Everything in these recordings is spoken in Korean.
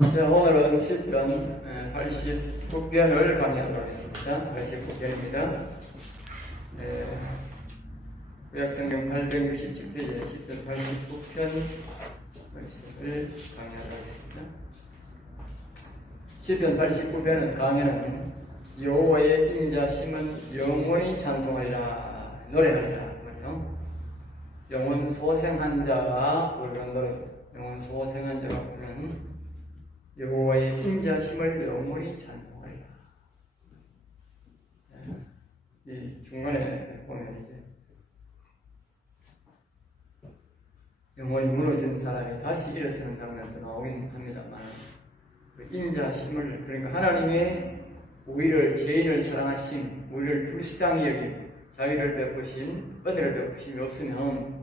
자, 오늘은 10편 89편을 강의하도록 하겠습니다. 89편입니다. 구약성경 867페이지에 10편 89편 말씀을 강의하도록 하겠습니다. 10편 89편은 강의는 여호와의 인자심은 영원히 찬송하리라, 노래하리라. 영원 소생한 자가 부르는 노래, 영원 소생한 자가 부르는 여호와의 인자심을 영원히 찬송하리라. 이 중간에 보면 이제 영원히 무너진 사람이 다시 일어서는 장면도 나오긴 합니다만, 그 인자심을, 그러니까 하나님의 우리를, 죄인을 사랑하신, 우리를 불쌍히 여기고 자유를 베푸신, 은혜를 베푸심이 없으면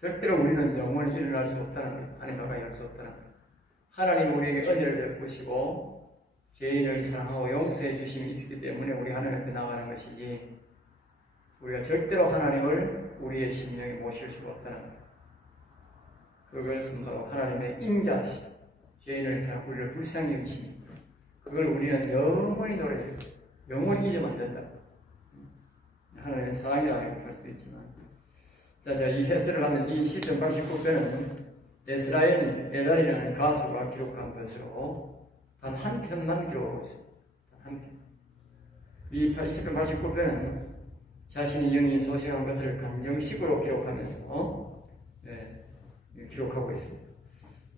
절대로 우리는 영원히 일어날 수 없다는 거예요. 하나님 가까이 갈 수 없다는 거예요. 하나님 우리에게 은혜를 베푸시고 죄인을 사랑하고 용서해 주심이 있기 때문에 우리 하나님 앞에 나가는 것이지, 우리가 절대로 하나님을 우리의 심령에 모실 수가 없다는 거예요. 그것은 바로 하나님의 인자심, 죄인을 사랑하고 우리를 불쌍히 여기심, 그걸 우리는 영원히 노래해요. 영원히 잊으면 안 된다. 하나님의 사랑이라고 할 수 있지만, 이 해설을 하는 이 시편 89편은 에스라엘이라는 가수가 기록한 것으로 단 한 편만 기록하고 있습니다. 단 한 편. 이 80편 89편은 자신이 영이 소생한 것을 간정식으로 기록하면서 기록하고 있습니다.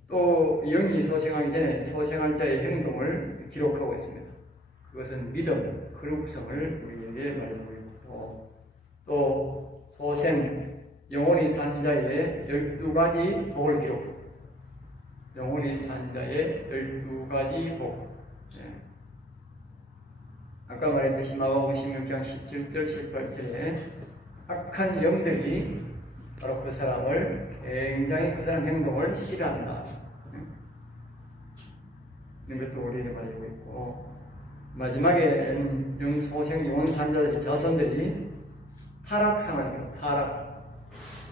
또 영이 소생하기 전에 소생할 자의 행동을 기록하고 있습니다. 그것은 믿음, 거룩성을 우리에게 말해주고 있고, 또 소생, 영원히 산 자의 12가지 복을 기록합니다. 영원히 산 자의 12가지 복. 아까 말했듯이 마가복음 16장 17절 18절에 악한 영들이 바로 그 사람을, 굉장히 그 사람 행동을 싫어한다. 이런 것도 우리에게 말해주고 있고, 마지막에는 영소생, 영원 산 자들의 자손들이 타락상을 합니다.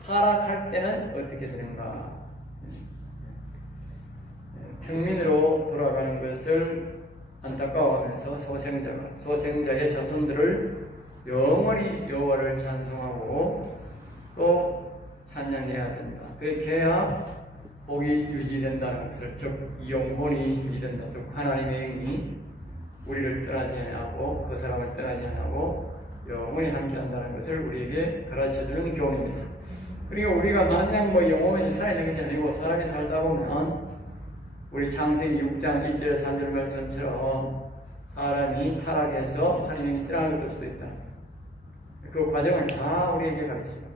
타락할 때는 어떻게 되는가? 평민으로 돌아가는 것을 안타까워하면서 소생자의 자손들을 영원히 여호와를 찬송하고 또 찬양해야 된다. 그렇게 해야 복이 유지된다는 것을, 즉 영혼이 유지된다. 즉 하나님의 영이 우리를 떠나지 않고 그 사람을 떠나지 않고 영원히 함께한다는 것을 우리에게 가르쳐주는 교훈입니다. 그리고 우리가 마냥 영원히 살아있는 것이 아니고, 사람이 살다 보면 우리 창세기 6장 1절 3절 말씀처럼 사람이 타락해서 하나님이 떠나는 것일 수도 있다. 그 과정을 다 우리에게 가르칩니다.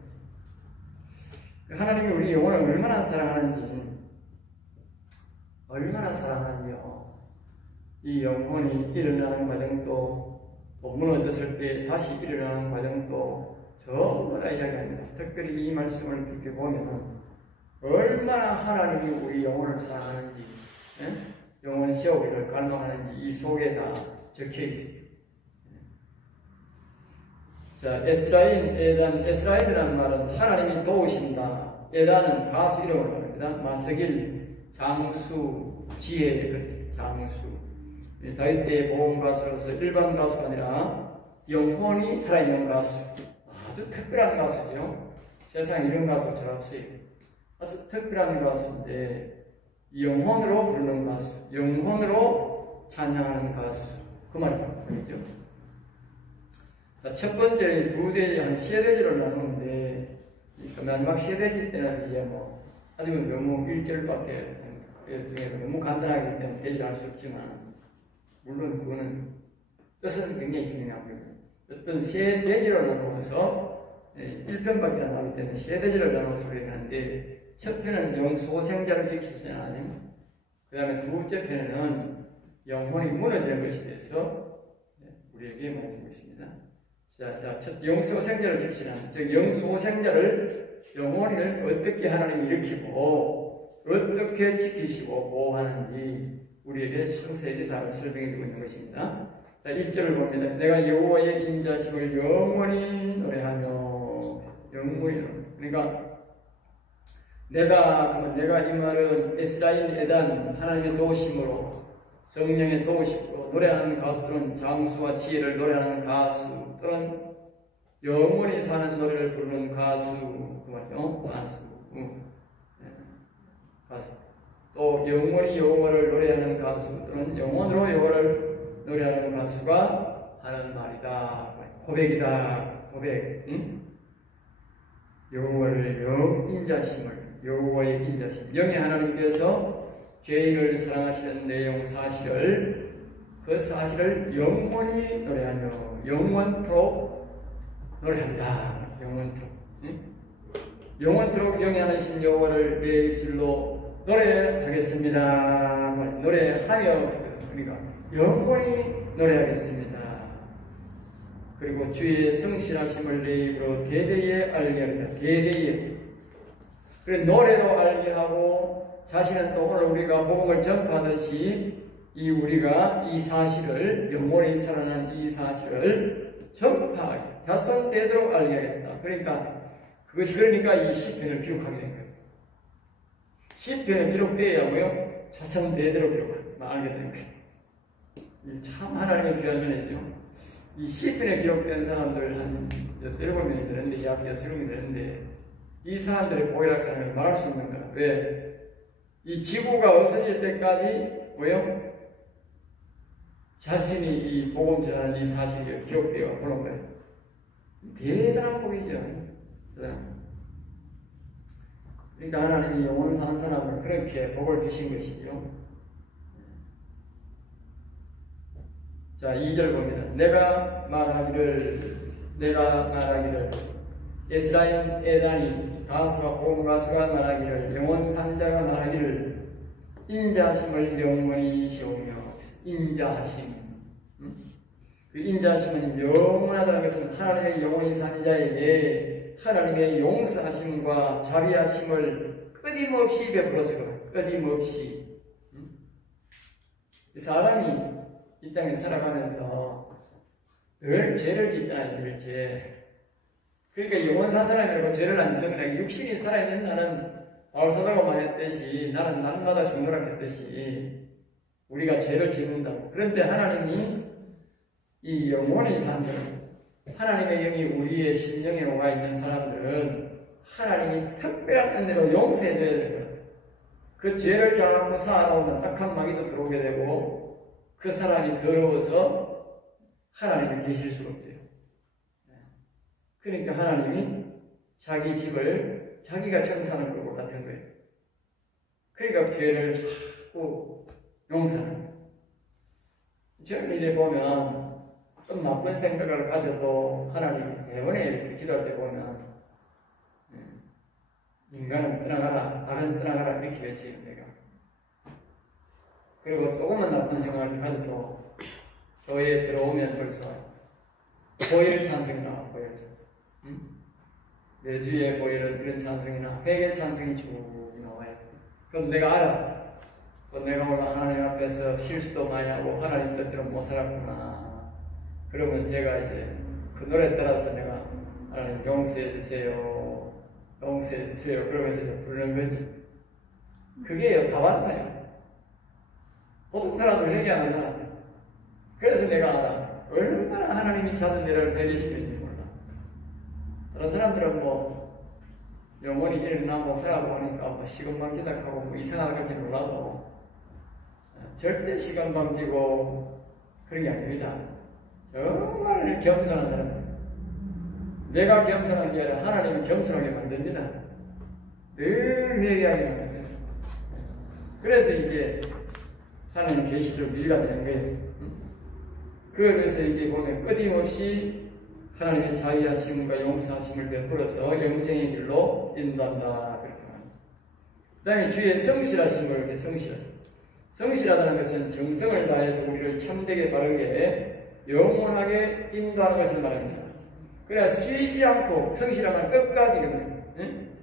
하나님이 우리 영혼을 얼마나 사랑하는지요. 이 영혼이 일어나는 과정도, 또 무너졌을 때 다시 일어나는 과정도 전부 다 이야기합니다. 특별히 이 말씀을 깊게 보면 얼마나 하나님이 우리 영혼을 사랑하는지, 영혼 세우기를 갈망하는지 이 속에 다 적혀 있습니다. 에스라엘이라는 말은 하나님이 도우신다. 에다는 가수 이름을 말합니다. 마스길, 장수, 지혜의 장수. 다윗 때의 보험 가수로서 일반 가수가 아니라 영혼이 살아있는 가수. 아주 특별한 가수죠. 세상에 이런 가수 잘 없어요. 아주 특별한 가수인데, 영혼으로 부르는 가수, 영혼으로 찬양하는 가수, 그 말이죠. 첫 번째 두 대지, 한 세 대지로 나누는데, 마지막 세 대지 때는 이제 아직 너무 1절밖에 중에서 너무 간단하기 때문에 대지할 수 없지만, 물론 그거는 뜻은 굉장히 중요합니다. 어떤 세 대지로 나누어서 1편밖에 안 나오기 때문에 세 대지로 나눠서 그렇게 하는데, 첫 편은 영소생자를 지키시잖아요. 그 다음에 두 번째 편에는 영혼이 무너지는 것에 대해서 우리에게 말해주고 있습니다. 첫 영소생자를 지키시는, 즉 영소생자를, 영혼을 어떻게 하나님이 일으키고 어떻게 지키시고 보호하는지 우리에게 상세히 설명해주고 있는 것입니다. 1절을 봅니다. 내가 여호와의 인자심을 영원히 노래하며, 영원히, 그러니까 내가 이 말은 에스라인 에단 하나님의 도우심으로 성령의 도우심으로 노래하는 가수들은 장수와 지혜를 노래하는 가수 또는 영원히 사는 노래를 부르는 가수 그 말이죠. 가수 또 영원히 여호와를 노래하는 가수 또는 영원으로 여호와를 노래하는 가수가 하는 말이다. 고백이다. 고백. 응? 여호와를 인자심을 여호와의 인자심 영의 하나님께서 죄인을 사랑하시는 내용 사실을 그 사실을 영원히 노래하며 영원토록 노래한다. 영원토록. 응? 영원토록 영의 하나님 여호와를 내 입술로 노래하겠습니다. 노래하며 그러니까 영원히 노래하겠습니다. 그리고 주의 성실하심을 내 입으로 대대에 알게 합니다. 대대에. 그래 노래로 알게 하고 자신은 또 오늘 우리가 복음을 전파하듯이 우리가 이 사실을 영원히 살아난 이 사실을 전파하게 자손되도록 알게 하겠다. 그러니까 이 시편을 기록하게 된 거예요. 시편에 기록되어야고요 자손되도록 알게 된 거예요. 참 하나님의 귀한 은혜죠. 이 시편에 기록된 사람들 한 6-7명이 되는데 약 6명이 되는데 이 사람들의 복이라고 하는 걸 말할 수 있는가? 왜? 이 지구가 없어질 때까지 뭐요? 자신이 이 복음 전하는 이 사실이 기록되어 보는 거예요. 대단한 복이죠. 그러니까 하나님이 영원 산 사람을 그렇게 복을 주신 것이죠. 자, 2절 봅니다. 내가 말하기를 에스라임 에단이 가수가 복음 가수가 말하기를 영원 산자가 말하기를 인자심을 영원히 시오며 인자심. 그 인자심은 영원하다는 것은 하나님의 영원히 산자에게 하나님의 용서하심과 자비하심을 끊임없이 베풀어서 끊임없이. 이 사람이 이 땅에 살아가면서 늘 죄를 짓잖아요. 늘 죄. 그러니까 영원산 사람이라고 죄를 안 짓는 거야. 육신이 살아있는 나는 바울 사도가 말했듯이 나는 날마다 죽노라 했듯이 우리가 죄를 짓는다고. 그런데 하나님이 이 영원히 사는 하나님의 영이 우리의 심령에 녹아 있는 사람들은 하나님이 특별한 은혜로 용서해 줘야 되는 거야. 그 죄를 잘하고 살아오면 딱한 마귀도 들어오게 되고 그 사람이 더러워서 하나님이 계실 수가 없어요. 그러니까 하나님이 자기 집을 자기가 청소하는 것과 같은 거예요. 그러니까 죄를 자꾸 용서하는 거예요. 저희들이 보면 좀 나쁜 생각을 가져도 하나님이 대원에 이렇게 기도할 때 보면 인간은 떠나가라, 나는 떠나가라 이렇게 외쳐요. 내가. 그리고 조금만 나쁜 생각을 가져도 교회에 들어오면 벌써 보혈 찬송이 나와. 보혈 찬송. 매주에 보혈은 이런 찬송이나 회개 찬송이 쭉 나와요. 그럼 내가 알아. 내가 오늘 하나님 앞에서 실수도 많이 하고 하나님 뜻대로 못 살았구나. 그러면 제가 이제 그 노래 따라서 내가 하나님 용서해 주세요. 용서해 주세요. 그러면서 부르는 거지. 그게 다반사예요. 보통 사람들 회개 안 하잖아. 그래서 내가 알아. 얼마나 하나님이 자녀들을 회개시키는지 몰라. 다른 사람들은 영혼이 일어나고 살아보니까 시건방지닥하고 이상하다 할지 몰라도 절대 시건방지고 그런 게 아닙니다. 정말 겸손한 사람. 내가 겸손한 게 아니라 하나님이 겸손하게 만듭니다. 늘 회개하게 만듭니다. 그래서 이게 하나님 계시로 유지가 되는 거예요. 그래서 이제 보면 끊임없이 하나님의 자비하심과 용서하심을 베풀어서 영생의 길로 인도한다. 그렇게 말합니다. 그 다음에 주의 성실하심을 이렇게 성실하다는 것은 정성을 다해서 우리를 참되게 바르게 영원하게 인도하는 것을 말합니다. 그래서 쉬지 않고 성실하면 끝까지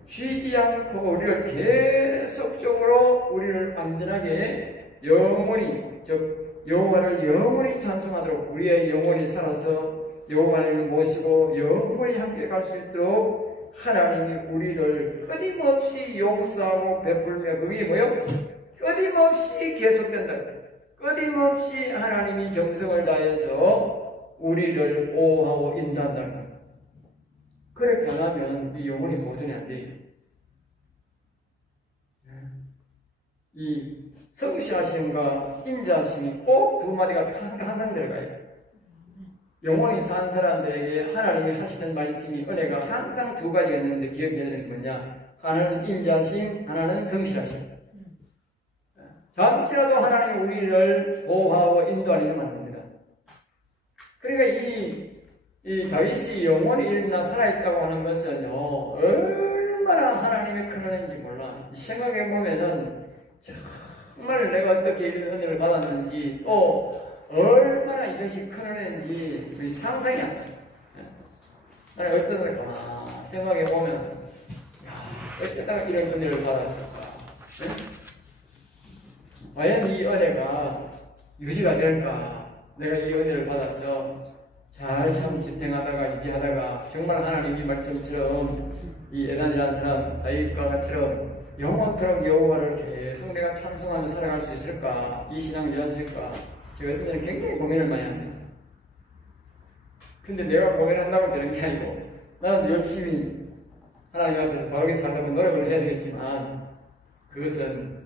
쉬지 않고 우리를 계속적으로 우리를 안전하게 영원히 즉 여호와를 영원히 찬송하도록 우리의 영혼이 살아서 여호와를 모시고 영원히 함께 갈 수 있도록 하나님이 우리를 끊임없이 용서하고 베풀며 그게 뭐요? 끊임없이 계속된다. 끊임없이 하나님이 정성을 다해서 우리를 보호하고 인도한다. 그렇게 안 하면 이 영혼이 보존이 안 돼요. 이 성실하심과 인자하심이 꼭 두 마디가 항상 들어가요. 영혼이 산 사람들에게 하나님이 하시는 말씀이 은혜가 항상 두 가지가 있는데 기억해야 되는 거냐? 하나는 인자심, 하나는 성실하심. 잠시라도 하나님이 우리를 보호하고 인도하려면 안 됩니다. 그러니까 이 다윗이 영혼이 일어나 살아있다고 하는 것은요, 얼마나 하나님의 큰 은혜인지 몰라. 생각해보면은 정말 내가 어떻게 이런 은혜를 받았는지 또 얼마나 이것이 큰 은혜인지 우리 상상이 안 돼요. 나는 어떤 걸 생각해보면 어쩌다가 이런 은혜를 받았을까? 과연 이 은혜가 유지가 될까? 내가 이 은혜를 받아서 잘 참 집행하다가 유지하다가 정말 하나님이 말씀처럼 이 에단이라는 사람 다윗과 같이처럼 영원토록 여호와를 계속 내가 찬송하며 살아갈 수 있을까? 이 신앙을 유지할까? 제가 어떤 때는 굉장히 고민을 많이 합니다. 근데 내가 고민한다고 되는 게 아니고 나는 열심히 하나님 앞에서 바르게 살려고 노력을 해야 되겠지만 그것은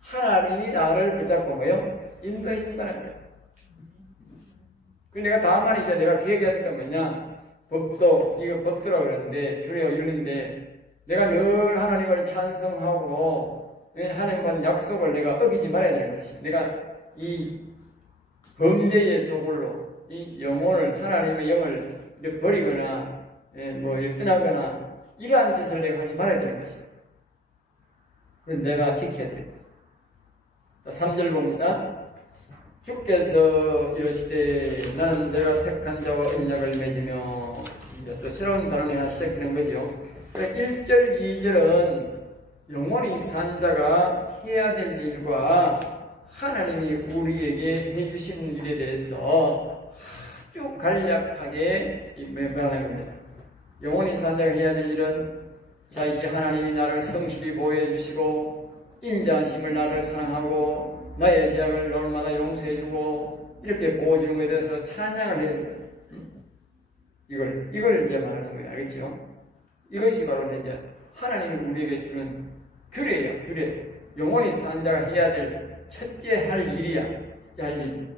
하나님이 나를 붙잡고 뭐요? 인도해 준다는 거예요. 그 내가 다음날 이제 내가 기억해야 될 건 뭐냐? 법도, 이거 법도라고 그러는데, 주례와 윤리인데, 내가 늘 하나님을 찬송하고, 하나님과는 약속을 내가 어기지 말아야 되는 것이. 내가 이 범죄의 소굴로, 이 영혼을, 하나님의 영을 버리거나, 뭐, 떠나거나, 이러한 짓을 내가 하지 말아야 되는 것이다. 그래서 내가 지켜야 되는 것이다. 3절 봅니다. 주께서 이러시되 나는 내가 택한 자와 언약을 맺으며 이제 또 새로운 단원이 하나 시작되는 거죠. 1절, 2절은 영원히 산 자가 해야 될 일과 하나님이 우리에게 해주신 일에 대해서 아주 간략하게 말하는 겁니다. 영원히 산 자가 해야 될 일은 자 이제 하나님이 나를 성실히 보호해 주시고 인자하심을 나를 사랑하고 나의 죄악을 날마다 용서해주고 이렇게 보호해주는 것에 대해서 찬양을 해야 돼요. 이걸 이제 말하는 거예요. 알겠죠? 이것이 바로 이제 하나님이 우리에게 주는 규례예요. 규례. 영원히 산 자가 해야 될 첫째 할 일이야. 첫째 할 일.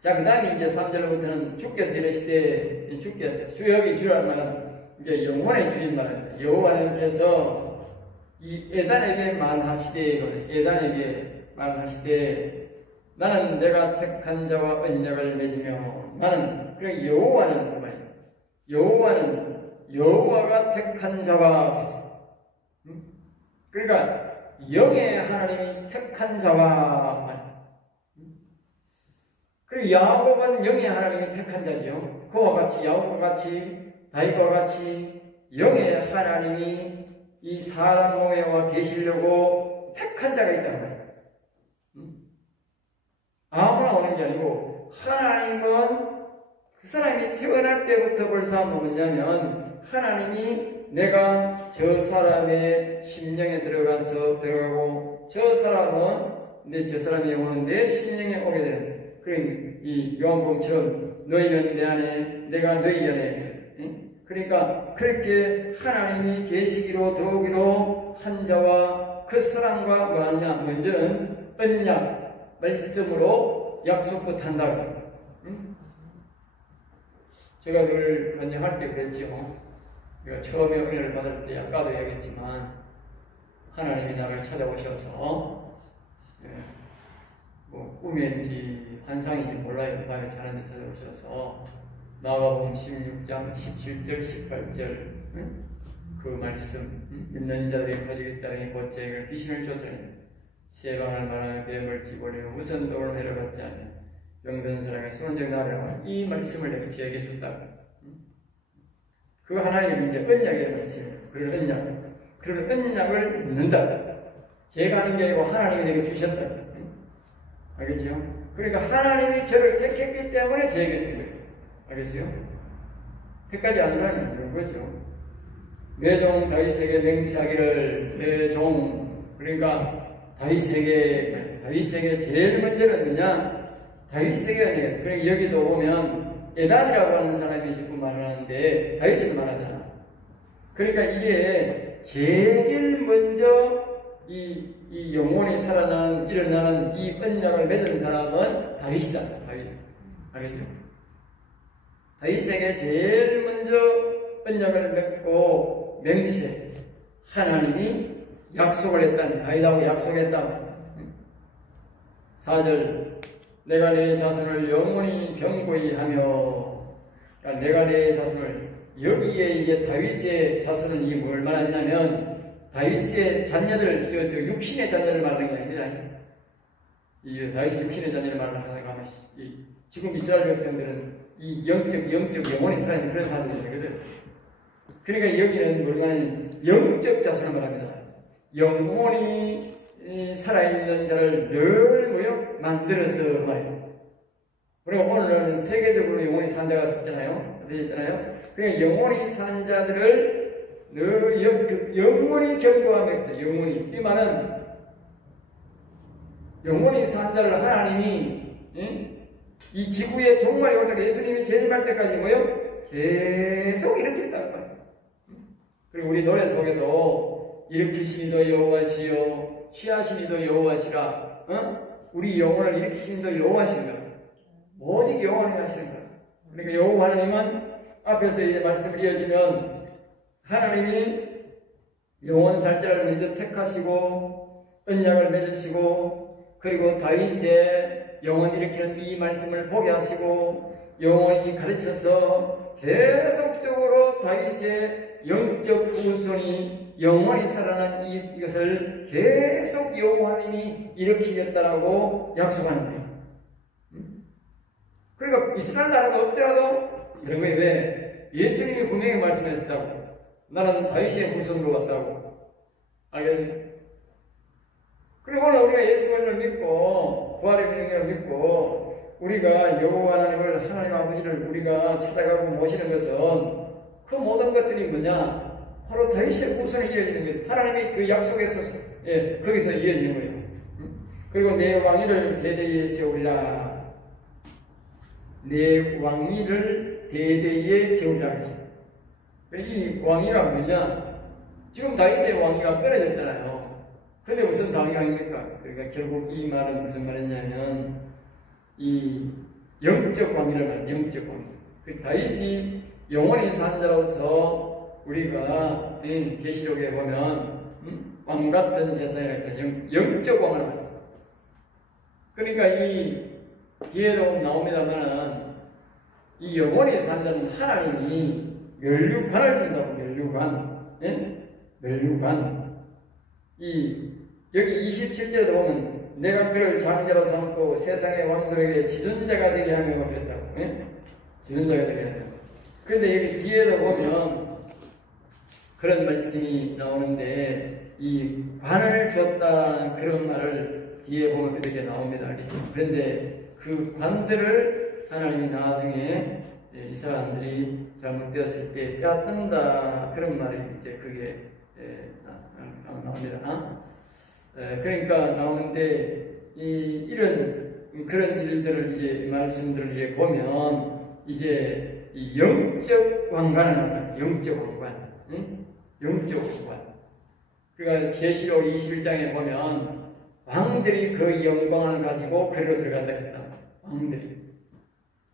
자, 그 다음에 이제 3절부터는 주께서 이러시되 주께서 주역이 주란 말은 이제 영원의 주인 말입니다. 여호와님께서 이 에단에게 말하시되 에단에게 말하시되 나는 내가 택한 자와 언약을 맺으며 나는 그러니까 여호와는 그 말이에요. 여호와는 여호와가 택한 자와 됐어요. 그러니까 영의 하나님이 택한 자와 말이에요. 그리고 야곱은 영의 하나님이 택한 자죠. 그와 같이 야곱과 같이 다윗과 같이 영의 하나님이 이 사람 모여와 계시려고 택한 자가 있단 말이에요. 아무나 오는 게 아니고 하나님은 그 사람이 태어날 때부터 벌써 뭐냐면 하나님이 내가 저 사람의 심령에 들어가고 저 사람은 저 사람의 영혼은 내 심령에 오게 되는 그러니까 이 요한복음처럼 너희는 내 안에 내가 너희 안에 그러니까 그렇게 하나님이 계시기로 더욱이로 한 자와 그 사람과 뭐하냐 먼저는 언약 말씀으로 약속부터 한다. 제가 늘 간증할 때 그랬죠. 제가 처음에 은혜를 받을 때 아까도 얘기했지만 하나님이 나를 찾아오셔서 뭐 꿈인지 환상인지 몰라요. 그 밤에 자는데 찾아오셔서 마가복음 16장 17절 18절 그 말씀 믿는 자들이 가지겠다니 곧 저희가 귀신을 쫓아내는 세방을 말하며 뱀을 집어내며 우선 돌을 내려받지 않으며 병든 사람의 손을 나르라 이 말씀을 내가 저에게 줬다. 그 하나님이 이제 언약의 말씀이에요. 그런 언약을 믿는다. 제가 하는 게 아니고 하나님이 내게 주셨다. 알겠죠? 그러니까 하나님이 저를 택했기 때문에 저에게 준 거예요. 알겠어요? 택하지 않은 사람이 있는 거죠. 내 종 다윗에게 맹세하기를 내 종 그러니까 다윗에게 제일 먼저는 뭐냐? 다윗에게 아니에요. 그러니까 여기도 보면 에단이라고 하는 사람이 자꾸 말하는데 다윗을 말하잖아. 그러니까 이게 제일 먼저 이 영혼이 살아나는 일어나는 이 언약을 맺은 사람은 다윗이다. 다윗. 알겠죠? 다윗에게 제일 먼저 언약을 맺고 맹세 하나님이 약속을 했다니 다윗하고 약속했다. 4절 내가 내 자손을 영원히 견고히 하며 그러니까 내가 내 자손을 여기에 이게 다윗의 자손은 이게 뭘 말하냐면 다윗의 자녀들 저 육신의 자녀를 말하는 게 아닙니다. 이 다윗의 육신의 자녀를 말하는 사람이 지금 이스라엘 백성들은 이 영적 영혼이 살아있는 그런 사람들이거든. 그러니까 여기는 뭘 말하냐면 영적 자손을 말합니다. 영혼이 살아있는 자를 늘 뭐요? 만들어서 말이에요. 우리가 오늘은 세계적으로 영혼이 산 자가 있잖아요. 되셨잖아요. 그러니까 영혼이 산 자들을 늘 영혼이 견고하며 영혼이 이 말은 영혼이 산 자를 하나님이 이 지구에 정말 여기서 예수님이 재림할 때까지 뭐요? 계속 일으켰다는 거예요. 그리고 우리 노래 속에도 일으키시니도 여호와시요 취하시니도 여호와시라 우리 영혼을 일으키시니도 여호와시라 오직 여호와님 하시는 거예요. 그러니까 여호와 하나님은 앞에서 이제 말씀을 이어지면 하나님이 영혼 살자를 먼저 택하시고 언약을 맺으시고 그리고 다윗의 영혼 일으키는 이 말씀을 보게 하시고 영혼이 가르쳐서 계속적으로 다윗의 영적 후손이 영원히 살아난 이것을 계속 여호와 하나님이 일으키겠다라고 약속하는 거예요. 그러니까 이스라엘 나라가 없더라도 이런 거에 왜 예수님이 분명히 말씀하셨다고 나는 다윗의 후손으로 왔다고 알겠어요? 그리고 오늘 우리가 예수님을 믿고 부활의 능력을 믿고 우리가 여호와 하나님을 하나님 아버지를 우리가 찾아가고 모시는 것은 그 모든 것들이 뭐냐? 바로 다윗의 후손이 이어지는 거예요. 하나님이 그 약속에서 거기서 이어지는 거예요. 그리고 내 왕위를 대대에 세우리라. 내 왕위를 대대에 세우리라. 이 왕위가 뭐냐? 지금 다윗의 왕위가 끊어졌잖아요. 근데 무슨 왕입니까? 그러니까 결국 이 말은 무슨 말이냐면 이 영적 왕위를 말해요. 영적 왕위. 그 다윗이 영원히 산 자로서 우리가 계시록에 보면 왕 같은 제사장이라는 영적 왕을 말해요. 그러니까 이 뒤에도 나옵니다만은 이 영원히 산 자는 하나님이 멸류관을 준다고. 멸류관. 멸류관. 여기 27절에 보면 내가 그를 장자로 삼고 세상의 왕들에게 지존자가 되게 하며 그랬다고. 지존자가 되게 하며. 그런데 여기 뒤에도 보면 그런 말씀이 나오는데 이 관을 주었다는 그런 말을 뒤에 보면 이렇게 나옵니다. 그런데 그 관들을 하나님이 나중에 이 사람들이 잘못되었을 때 빼앗는다 그런 말이 이제 그게 나옵니다. 그러니까 나오는데 이런 그런 일들을 이제 말씀들을 이제 보면 이제 이 영적 왕관을 말합니다. 영적 왕관, 영적 왕관. 그러니까 계시록 21장에 보면 왕들이 그 영광을 가지고 그리로 들어간다 했다. 왕들이.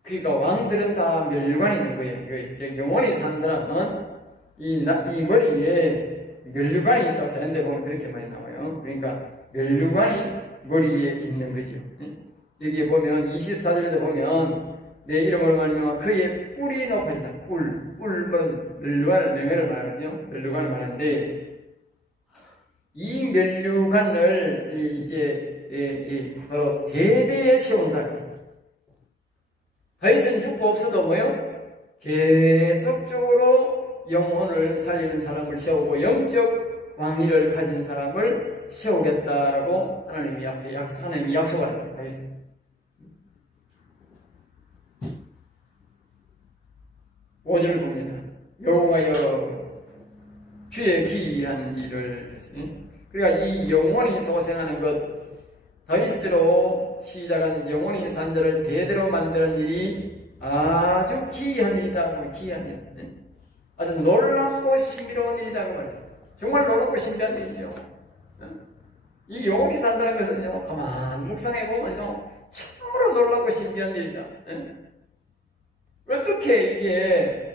그러니까 왕들은 다 멸관이 있는 거예요. 그 영원히 산 사람은 이 머리에 멸관이 있다고 다른 데 보면 그렇게 많이 나와요. 그러니까 멸관이 머리에 있는 거죠. 여기에 보면 24절에도 보면 내 이름으로 말미암아 그의 뿔이 높아진다. 뿔은 멸관을 명예를 말하거든요. 멸관을 말하는데 이 멸관을 이제 바로 대대에 세운 사람. 다윗은 죽고 없어도 뭐요? 계속적으로 영혼을 살리는 사람을 세우고 영적 왕위를 가진 사람을 세우겠다라고 하나님이 약속하는 거예요. 오절 봅니다. 여호와여 주의 기이한 일을 했으니. 그러니까 이 영원히 소생하는 것, 다윗으로 시작한 영원히 산 자를 대대로 만드는 일이 아주 기이한 일이다. 기이한 일. 아주 놀랍고 신비로운 일이다. 정말 놀랍고 신비한 일이죠. 이 영원히 산다는 것은요, 가만 묵상해보면요, 참으로 놀랍고 신비한 일이다. 어떻게 이게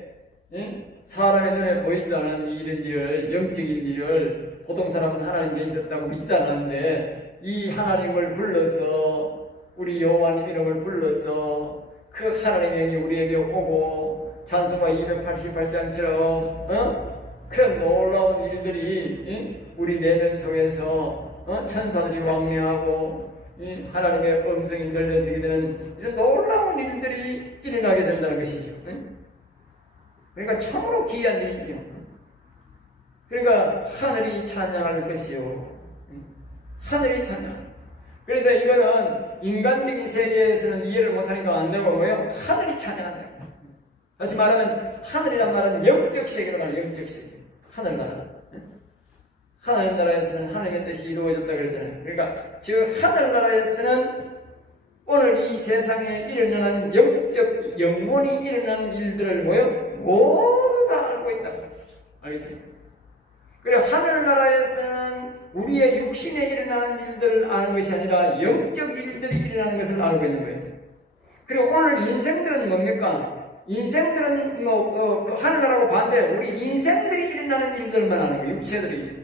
사람의 눈에 보이지도 않는 이런 일을, 영적인 일을 보통 사람은 하나님 계시다고 믿지도 않았는데 이 하나님을 불러서 우리 여호와님 이름을 불러서 그 하나님의 영이 우리에게 오고 찬송가 288장처럼 그런 놀라운 일들이 우리 내면 속에서 천사들이 왕래하고 하나님의 음성이 들려지게 되는 이런 놀라운 일들이 일어나게 된다는 것이죠. 그러니까 참으로 기이한 일이죠. 그러니까 하늘이 찬양할 것이요. 하늘이 찬양. 그래서 이거는 인간적인 세계에서는 이해를 못하니까 안 되고 뭐예요? 하늘이 찬양한다. 다시 말하면 하늘이란 말은 영적 세계로 가는 영적 세계. 하늘나라. 하늘나라에서는 하나님의 뜻이 이루어졌다 그랬잖아요. 그러니까 즉 하늘나라에서는 오늘 이 세상에 일어나는 영적 영원히 일어나는 일들을 뭐예요? 모두 다 알고 있다. 알겠죠? 그래 하늘나라에서는 우리의 육신에 일어나는 일들을 아는 것이 아니라 영적 일들이 일어나는 것을 알고 있는 거예요. 그리고 오늘 인생들은 뭡니까? 인생들은 하늘나라하고 반대 우리 인생들이 일어나는 일들만 아는 거예요. 육체들이.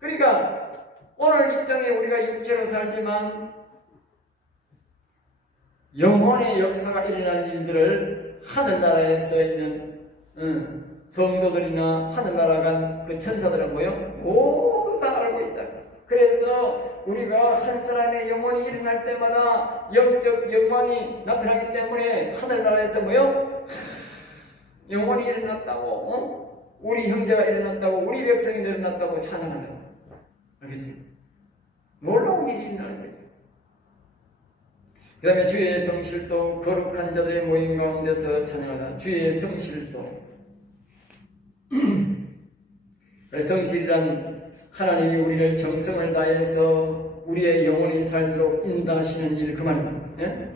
그러니까 오늘 이 땅에 우리가 육체로 살지만 영혼의 역사가 일어나는 일들을 하늘나라에서 있는 성도들이나 하늘나라 간 그 천사들은 뭐요? 모두 다 알고 있다. 그래서 우리가 한 사람의 영혼이 일어날 때마다 영적 영광이 나타나기 때문에 하늘나라에서 뭐요? 영혼이 일어났다고, 우리 형제가 일어났다고, 우리 백성이 일어났다고 찬양한다고. 알겠지? 놀라운 일이 일어나는 거죠. 그 다음에 주의 성실도 거룩한 자들의 모임 가운데서 찬양하다. 주의 성실도. 성실이란 하나님이 우리를 정성을 다해서 우리의 영혼이 살도록 인도하시는 일 그 말입니다. 예?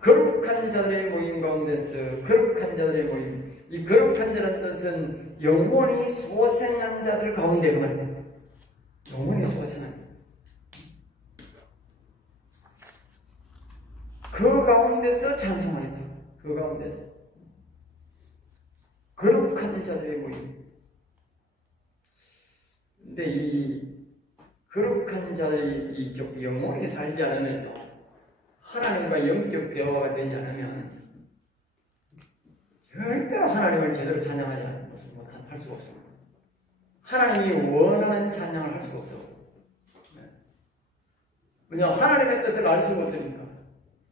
거룩한 자들의 모임 가운데서 거룩한 자들의 모임. 이 거룩한 자라는 뜻은 영혼이 소생한 자들 가운데 그 말입니다. 영혼이 소생한 자. 그 가운데서 찬송하리다. 그 가운데서 거룩한 자들의 모임. 근데 이 거룩한 자들이 이쪽 영혼이 살지 않으면 하나님과 영적 대화가 되지 않으면 절대로 하나님을 제대로 찬양하지 할 수가 없습니다. 하나님이 원하는 찬양을 할 수가 없다고. 왜냐하면 하나님의 뜻을 알 수가 없으니까.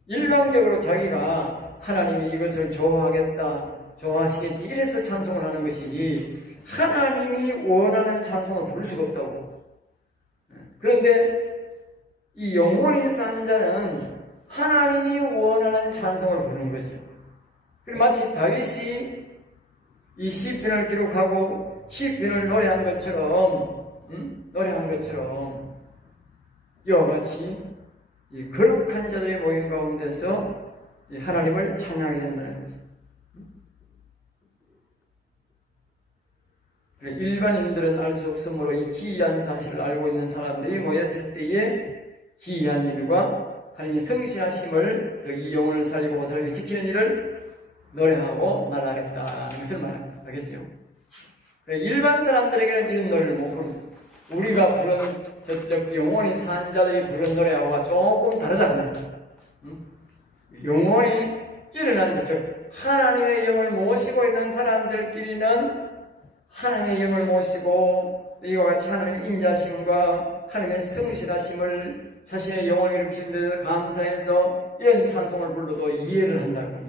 일방적으로 자기가 하나님이 이것을 좋아하겠다, 좋아하시겠지 이래서 찬송을 하는 것이지 하나님이 원하는 찬송을 부를 수가 없다고. 그런데 이 영혼이 산 자는 하나님이 원하는 찬송을 부르는 거죠. 그리고 마치 다윗이 이 시편을 기록하고 시편을 노래한 것처럼 이와 같이 이 거룩한 자들의 모임 가운데서 하나님을 찬양하게 된다는 거죠. 일반인들은 알 수 없으므로 이 기이한 사실을 알고 있는 사람들이 모였을 때에 기이한 일과 하나님의 성실하심을 이 영혼을 살리고 보살게 지키는 일을 노래하고 말하겠다는 것을 말합니다. 알겠죠? 일반 사람들에게는 이런 노래를 못 부릅니다. 우리가 부르는 저쪽 영혼이 산 자들이 부르는 노래하고 조금 다르다는 영혼이 일어난 저쪽 하나님의 영을 모시고 있는 사람들끼리는 하나님의 영을 모시고 이와 같이 하나님의 인자심과 하나님의 성실하심을 자신의 영혼을 일으키는 데 감사해서 이런 찬송을 불러도 이해를 한다고.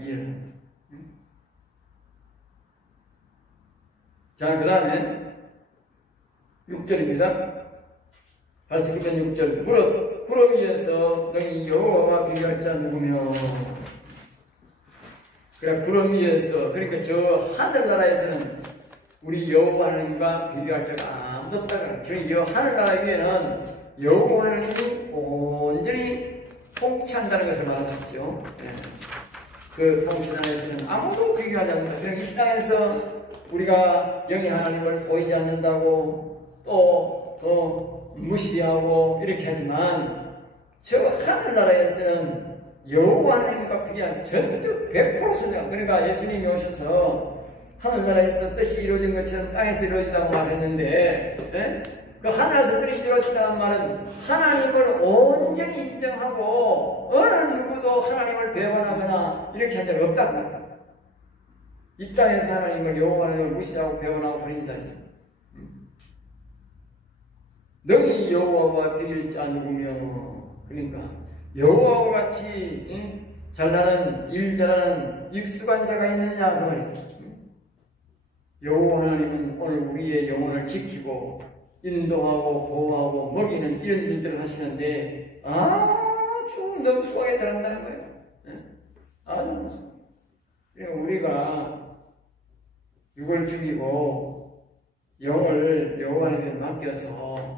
자, 그 다음에 6절입니다. 89편 6절. 무릇 구름 위에서 너희 여호와와 비교할 자 누구며. 그래 구름 위에서, 그러니까 저 하늘나라에서는 우리 여호와 하나님과 비교할 자가 아무도 없다. 그러니 하늘나라 위에는 여호와 하나님이 온전히 통치한다는 것을 말할 수 있죠. 네. 그 통치단에서는 아무도 비교하지 않는다. 그럼 이 땅에서 우리가 영의 하나님을 보이지 않는다고 또 무시하고 이렇게 하지만 저 하늘나라에서는 여호와 하나님과 비교한 전적 100% 순간. 그러니까 예수님이 오셔서 하늘나라에서 뜻이 이루어진 것처럼 땅에서 이루어진다고 말했는데, 네? 그 하늘에서 뜻이 이루어진다는 말은 하나님을 온전히 인정하고 어느 누구도 하나님을 배반하거나 이렇게 한 적이 없다고 말이야. 이 땅에서 하나님을 여호와 하나님을 무시하고 배반하고 버린 자예요. 너희 여호와와 비길 자 누구며? 그러니까 여호와와 같이 잘나는 일 잘하는 익숙한 자가 있느냐 그 말이야. 여호와 하나님은 오늘 우리의 영혼을 지키고 인도하고 보호하고 먹이는 이런 일들을 하시는데 아주 능숙하게 잘한다는 거예요. 아주 능숙하게. 그러니까 우리가 육을 죽이고 영을 여호와 하나님께 맡겨서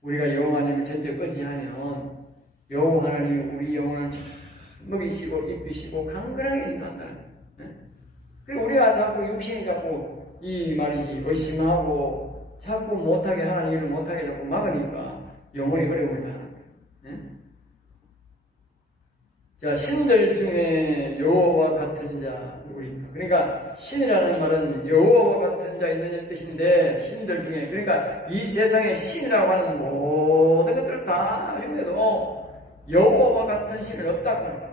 우리가 여호와 하나님을 전적 의지하면 여호와 하나님이 우리 영혼을 잘 먹이시고 입히시고 강건하게 인도한다는 거예요. 그리고 우리가 자꾸 육신이 자꾸 이 말이지 의심하고 자꾸 못하게 하나님 일을 못하게 자꾸 막으니까 영혼이 어려움을 당하는 거예요. 자, 신들 중에 여호와와 같은 자 누구입니까? 그러니까 신이라는 말은 여호와와 같은 자 있는 뜻인데 신들 중에 그러니까 이 세상에 신이라고 하는 모든 것들을 다 중에도 여호와와 같은 신은 없다고 합니다.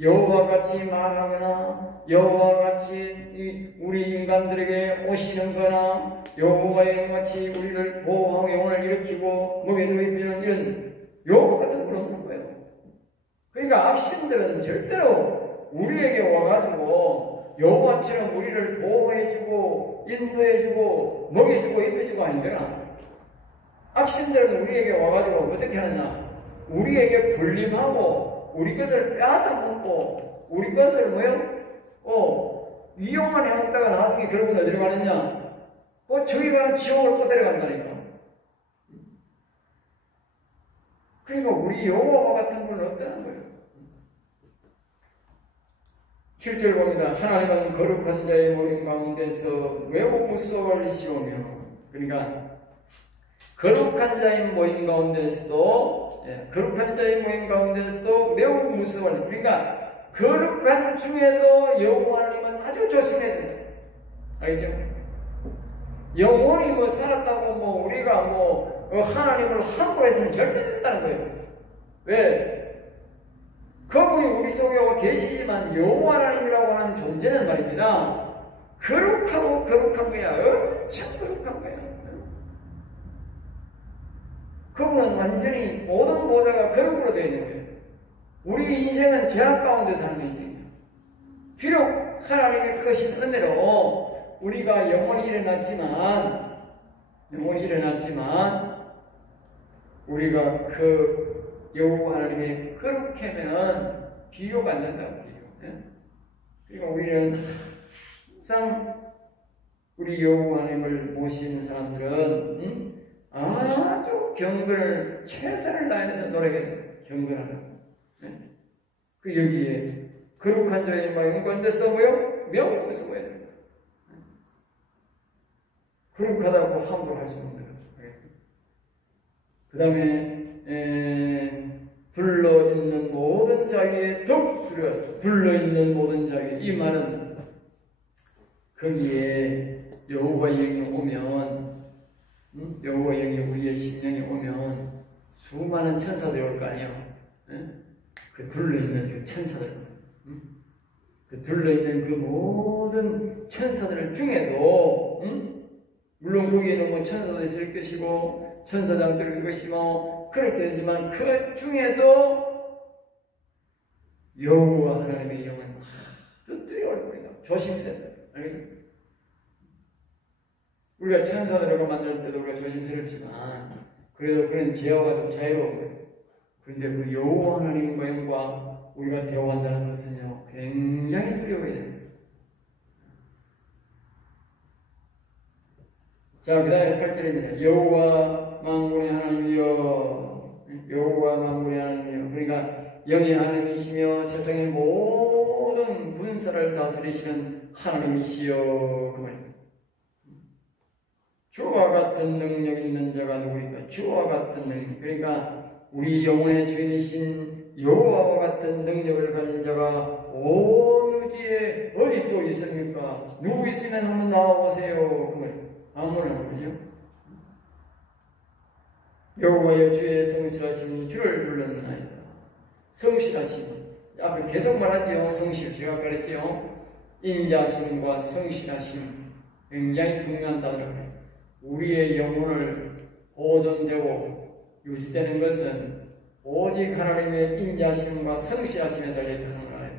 여호와 같이 말하거나 여호와 같이 우리 인간들에게 오시는 거나 여호와의 같이 우리를 보호하고 영혼을 일으키고 먹여주고 입히는 이런 여호와 같은 분 없는 거예요. 그러니까 악신들은 절대로 우리에게 와가지고 여호와처럼 우리를 보호해주고 인도해주고 먹여주고 입혀주고 아니거나 악신들은 우리에게 와가지고 어떻게 하느냐 우리에게 불림하고 우리 것을 빼앗아 먹고 우리 것을 이용만 해먹다가 나중에 결국은 어디로 가느냐 그 저희가 지옥을 또 데려간다니까. 그러니까 우리 여호와와 같은 분은 없다는 거예요. 7절 봅니다. 하나님은 거룩한 자의 모임 가운데서 매우 무서워하시오며 그러니까 거룩한 자의 모임 가운데서도 거룩한 자의 모임 가운데서도 매우 무서워하시오. 그러니까 거룩한 중에도 여호와 하나님은 아주 조심해야 돼요. 알겠죠? 영혼이 살았다고 우리가 하나님을 함부로 해서는 절대 안 된다는 거예요. 왜? 그분이 우리 속에 계시지만 여호와 하나님이라고 하는 존재는 말입니다. 거룩하고 거룩한 거야. 엄청 거룩한 거야. 그분은 완전히 모든 보좌가 거룩으로 되어 있는 거예요. 우리 인생은 죄악 가운데 사는 인생이에요. 비록 하나님의 크신 은혜로 우리가 영원히 일어났지만 우리가 그 여호와 하나님의 거룩하면 비교가 안 된다고 해요. 그러니까 우리는 항상 우리 여호와 하나님을 모시는 사람들은 아주 경건을 최선을 다해서 노력해요. 경건하라고. 그 여기에 거룩한 자의 마음 가운데서 명령을 쓰고야 됩니다. 거룩하다고 함부로 할 수 없는 거예요. 그 다음에 둘러있는 모든 자기의 둘러있는 모든 자기 이 말은 거기에 여호와의 영이 오면 여호와의 영이 우리의 심령에 오면 수많은 천사들이 올 거 아니에요. 그 둘러있는 그 천사들 그 둘러있는 그 모든 천사들 중에도 물론 거기에는 천사도 있을 것이고 천사장들일 것이고 그렇게 되지만 그 중에도 여호와 하나님의 영은 아주 두려울 뿐이다. 조심해야 된다. 알겠죠? 우리가 천사들과 만날 때도 우리가 조심스럽지만 그래도 그런 죄와 좀 자유로운 거예요. 그런데 그 여호와 하나님의 영과 우리가 대화한다는 것은요 굉장히 두려워야 됩니다. 자, 그 다음에 8절입니다. 여호와 만군의 하나님이여, 여호와 만군의 하나님이여. 그러니까 영의 하나님이시며 세상의 모든 군사를 다스리시는 하나님이시여, 그 말입니다. 주와 같은 능력 있는 자가 누구입니까? 주와 같은 능력. 그러니까 우리 영혼의 주인이신 여호와와 같은 능력을 가진 자가 어느 지에 어디 또 있습니까? 누구 있으면 한번 나와보세요. 그 말입니다. 아무나 하면요. 여호와여 주의 성실하심이 주를 불렀나이다. 성실하심. 앞에 계속 말하지요. 성실. 제가 그랬지요. 인자심과 성실하심. 굉장히 중요한 단어예요. 우리의 영혼을 보존되고 유지되는 것은 오직 하나님의 인자심과 성실하심에 달려있다는 거예요.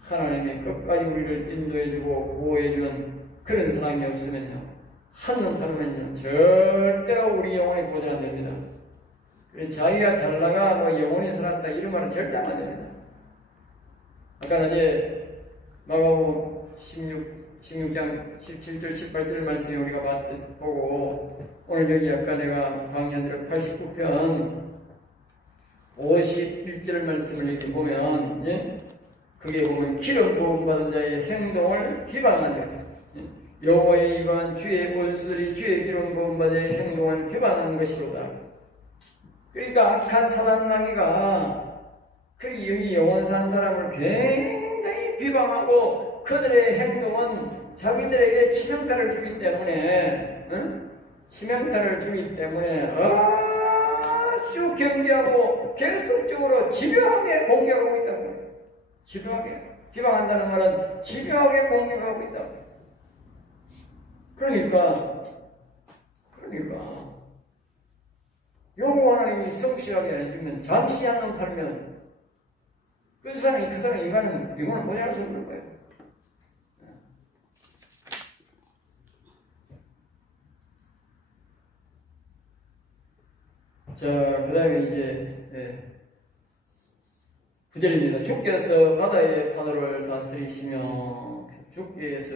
하나님이 끝까지 우리를 인도해주고 보호해주는 그런 사랑이 없으면요, 한눈 팔면요, 절대로 우리 영혼이 보존 안 됩니다. 자기가 잘 나가, 뭐 영혼이 살았다, 이런 말은 절대 안 됩니다. 아까 이제 마가복음 16장 17절, 18절 말씀 우리가 보고, 오늘 여기 아까 내가 강의한 89편 51절 말씀을 여기 보면, 예? 그게 보면 기름 부음 받은 자의 행동을 비방한다. 여호와의 이반 주의 원수들이 주의 기름 부음 받은 자의 행동을 비방하는 것이로다. 그러니까 악한 사단 마귀가 그 여기 영원 산 사람을 굉장히 비방하고 그들의 행동은 자기들에게 치명타를 주기 때문에, 치명타를 주기 때문에 아주 경계하고 계속적으로 집요하게 공격하고 있다고 해요. 집요하게. 비방한다는 말은 집요하게 공격하고 있다. 그러니까 여호와 하나님이 성실하게 해주면 잠시 한눈 팔면 그 사람 인간은 영혼을 보존할 수 없는 거예요. 자, 그 다음에 이제 9절입니다. 주께서 바다의 파도를 다스리시며, 주께서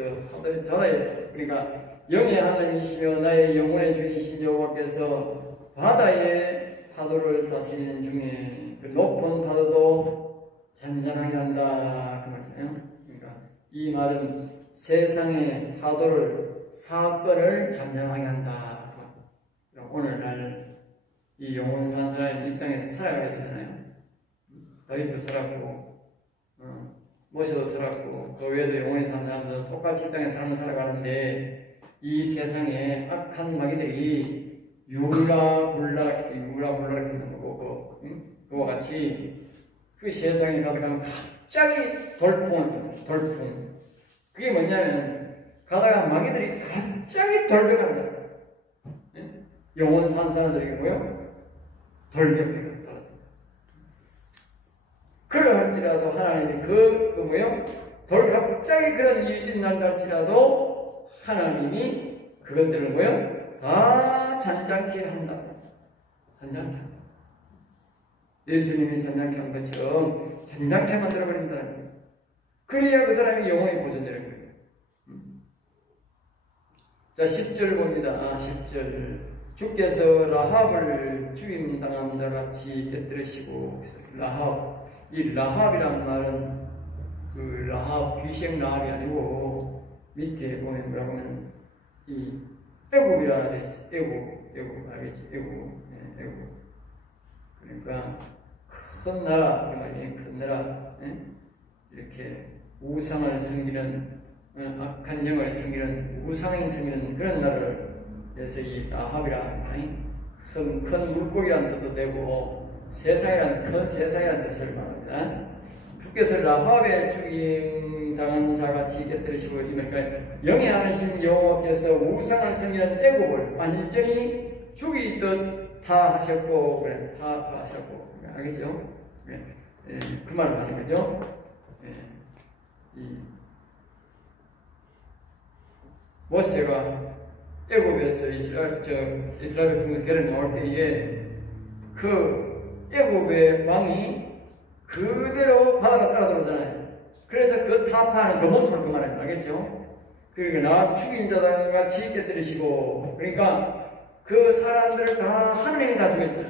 바다의, 그러니까 영의 하나님이시며 나의 영혼의 주이신 여호와께서 바다의 파도를 다스리는 중에 그 높은 파도도 잔잔하게 한다, 그 말이에요. 그러니까 이 말은 세상의 파도를, 사건을 잔잔하게 한다. 오늘날 이 영혼 산 사람이 이 땅에서 살아가야 되잖아요. 다윗도 살았고, 모세도 살았고, 그 외에도 영혼이 산 사람들은 똑같이 이 땅에 삶을 살아가는데, 이 세상에 악한 마귀들이 유라불라 이렇게 있는 거고, 그와 같이 그 세상에 가다가 갑자기 돌풍. 그게 뭐냐면, 가다가 마귀들이 갑자기 돌격한다. 영혼 산 사람들이고요, 돌격해요. 그럴지라도 하나님이 갑자기 그런 일이 일어난다 할지라도 하나님이 그것들을 다 잔잔케 한다. 잔잔케 한다. 예수님이 잔잔케 한 것처럼 잔잔케 만들어버린다는 거예요. 그래야 그 사람이 영원히 보존되는 거예요. 자, 10절 봅니다. 10절. 주께서 라합을 죽임당한 자같이 곁들이시고, 이 라합이란 말은 그 라합, 귀신 라합이 아니고 밑에 보면 뭐라고 하면 이 애굽이라 돼 있어. 애굽 알겠지? 애굽. 그러니까 큰 나라, 그 말이에요. 큰 나라. 이렇게 우상을 섬기는, 악한 영을 섬기는, 우상을 섬기는 그런 나라를, 그래서 이 라합이라 큰 물고기라는 뜻도 되고 세상이라는 큰 세상이라는 뜻을 말합니다. 주께서 라합의 죽임 당한 자같이 곁들이시고, 그러니까 영의 하나님 여호와께서 우상을 섬기는 애굽을 완전히 죽이듯 다 하셨고, 그래, 다 하셨고, 알겠죠? 그 말을 하는 거죠. 모세가 애굽에서 이스라엘 백성들이 나올 때에 그 애굽의 왕이 그대로 바다가 따라 들어오잖아요. 그래서 그 타파하는 그 모습을 그 말이에요. 알겠죠? 그리고 나 죽인 자다가 지게 때리시고, 그러니까 그 사람들을 다 하나님이 다 죽였죠.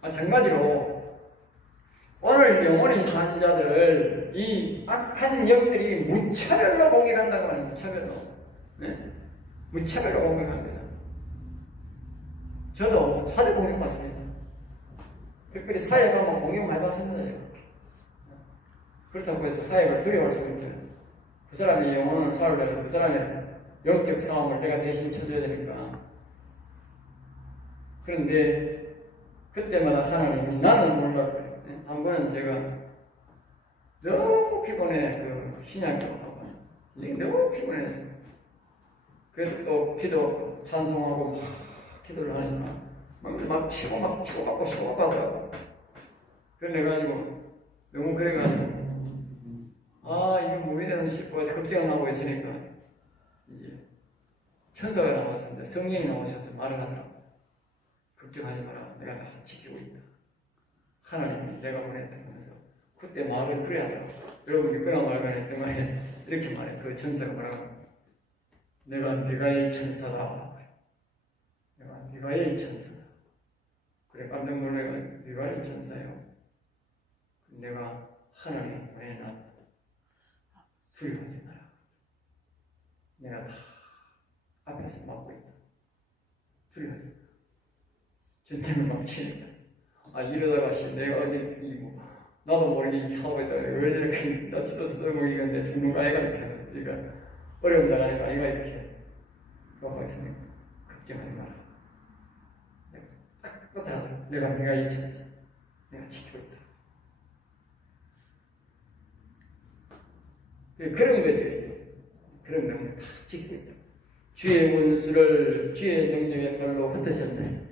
마찬가지로 오늘 영원히 산 자들을 이 악한 영들이 무차별로 공격한다고 말합니다. 무차별로. 네? 무차별로 공격합니다. 저도 사제 공격 받습니다. 특별히 사회 가면 공격 많이 받습니다. 그렇다고 해서 사회가 두려워할 수 있죠. 그 사람이 영혼을 살려고 그 사람의 영적 싸움을 내가 대신 쳐줘야 되니까. 그런데 그때마다 하나님이 나는 몰라요. 한 번은 제가 너무 피곤해, 그 신약을 하고 너무 피곤했어요. 그래서 또 기도 찬송하고 막 기도를 하니까 막 치고 받고 하더라고. 그래가지고 너무 그래가지고 이거 뭐 이래서 싶고 걱정하고 있으니까 이제 천사가 나왔는데 성령이 나오셔서 말을 하더라고. 걱정하지 마라. 내가 다 지키고 있다. 하나님이 내가 보냈다고 하면서 그때 말을 그래 하더라고. 여러분이 그런 말을 했던 거에 이렇게 말해. 그 천사가 뭐라고? 내가 미가엘 천사다. 내가 미가엘 천사다. 그래 깜짝 놀래가지고 미가엘 천사요. 내가 하나님 보내놨다. 두려워하지 마라. 내가 다 앞에서 막고 있다. 두려워하지 마라. 전쟁을 막 치는 거야. 이러다가 내가 어디 나도 모르게 하고 있다가 왜 저렇게 나치도 쓰고 이건데 죽는 거 아이가 이렇게 하면서 그러니까 어려움 당하니까 아이가 이렇게 하고 있으니까 걱정하지 마라. 내가 딱 뻗어라. 내가 이치했어. 내가 지키고 있다. 그런 거죠. 그런 명을 다 지키고 있다. 주의 원수를 주의 능력의 발로 흩으셨네.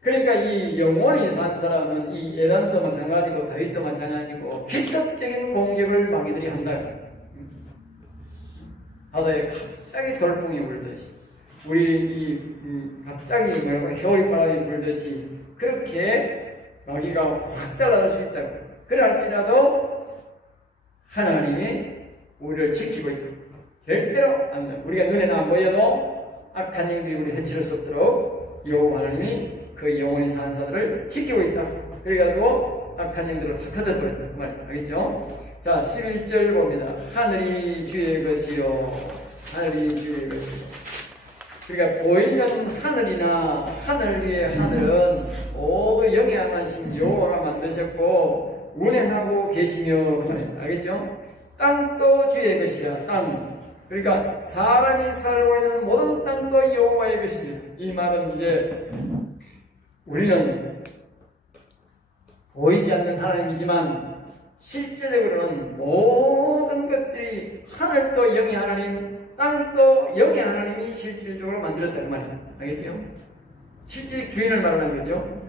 그러니까 이 영원히 산 사람은 이 에란도 마찬가지고 다윗도 마찬가지고 기습적인 공격을 마귀들이 한다. 바다에 갑자기 돌풍이 불듯이 우리 갑자기 겨울 바람이 불듯이 그렇게 마귀가 확 따라갈 수 있다. 그럴지라도 하나님이 우리를 지키고 있다. 절대로 안 돼. 우리가 눈에는 안 보여도 악한 영들이 우리 해치를 수 없도록 여호와 하나님이 그 영원히 사는 자들을 지키고 있다. 그래가지고 악한 영들을 확 걷어버렸다. 그 말이에요. 알겠죠? 자, 11절 봅니다. 하늘이 주의 것이요. 하늘이 주의 것이요. 그러니까 보이는 하늘이나 하늘 위의 하늘은 모두 영향하신 여호와가 만드셨고 운행하고 계시며 그 말이에요. 알겠죠? 땅도 주의 것이라. 땅. 그러니까 사람이 살고 있는 모든 땅도 여호와의 것입니다. 이 말은 이제 우리는 보이지 않는 하나님이지만 실제적으로는 모든 것들이 하늘도 영의 하나님, 땅도 영의 하나님이 실질적으로 만들었다는 말이에요. 알겠죠? 실질 주인을 말하는 거죠.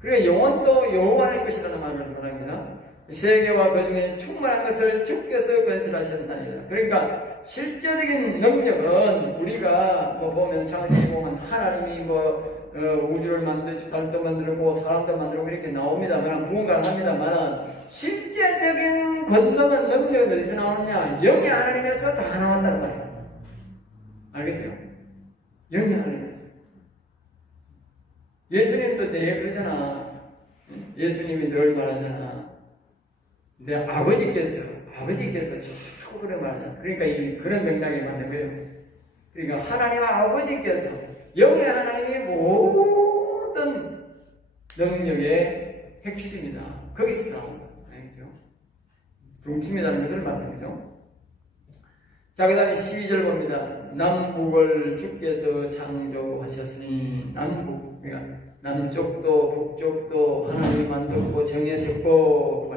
그러니까 영혼도 여호와의 것이라는 말을 말합니다. 세계와 그 중에 충만한 것을 주께서 건설하셨나이다. 그러니까 실제적인 능력은 우리가 보면 창세기 보면 하나님이 우주를 만들고 달도 만들고 사람도 만들고 이렇게 나옵니다만 무언가합니다만 실제적인 권능은 능력은 어디서 나오느냐? 영의 하나님에서 다 나온다는 말이에요. 알겠어요? 영의 하나님에서. 예수님도 되게 그러잖아. 예수님이 늘 말하잖아. 내 아버지께서 자꾸 그런 말하잖아. 그러니까 그런 맥락이 맞는 거예요. 그러니까 하나님 아버지께서 영의 하나님이 모든 능력의 핵심이다. 거기서 나온다. 알겠죠? 중심이라는 것을 말하는 거죠. 자, 그 다음에 12절 봅니다. 남북을 주께서 창조하셨으니 남북. 그러니까 남쪽도 북쪽도 하나님이 만들고 정해졌고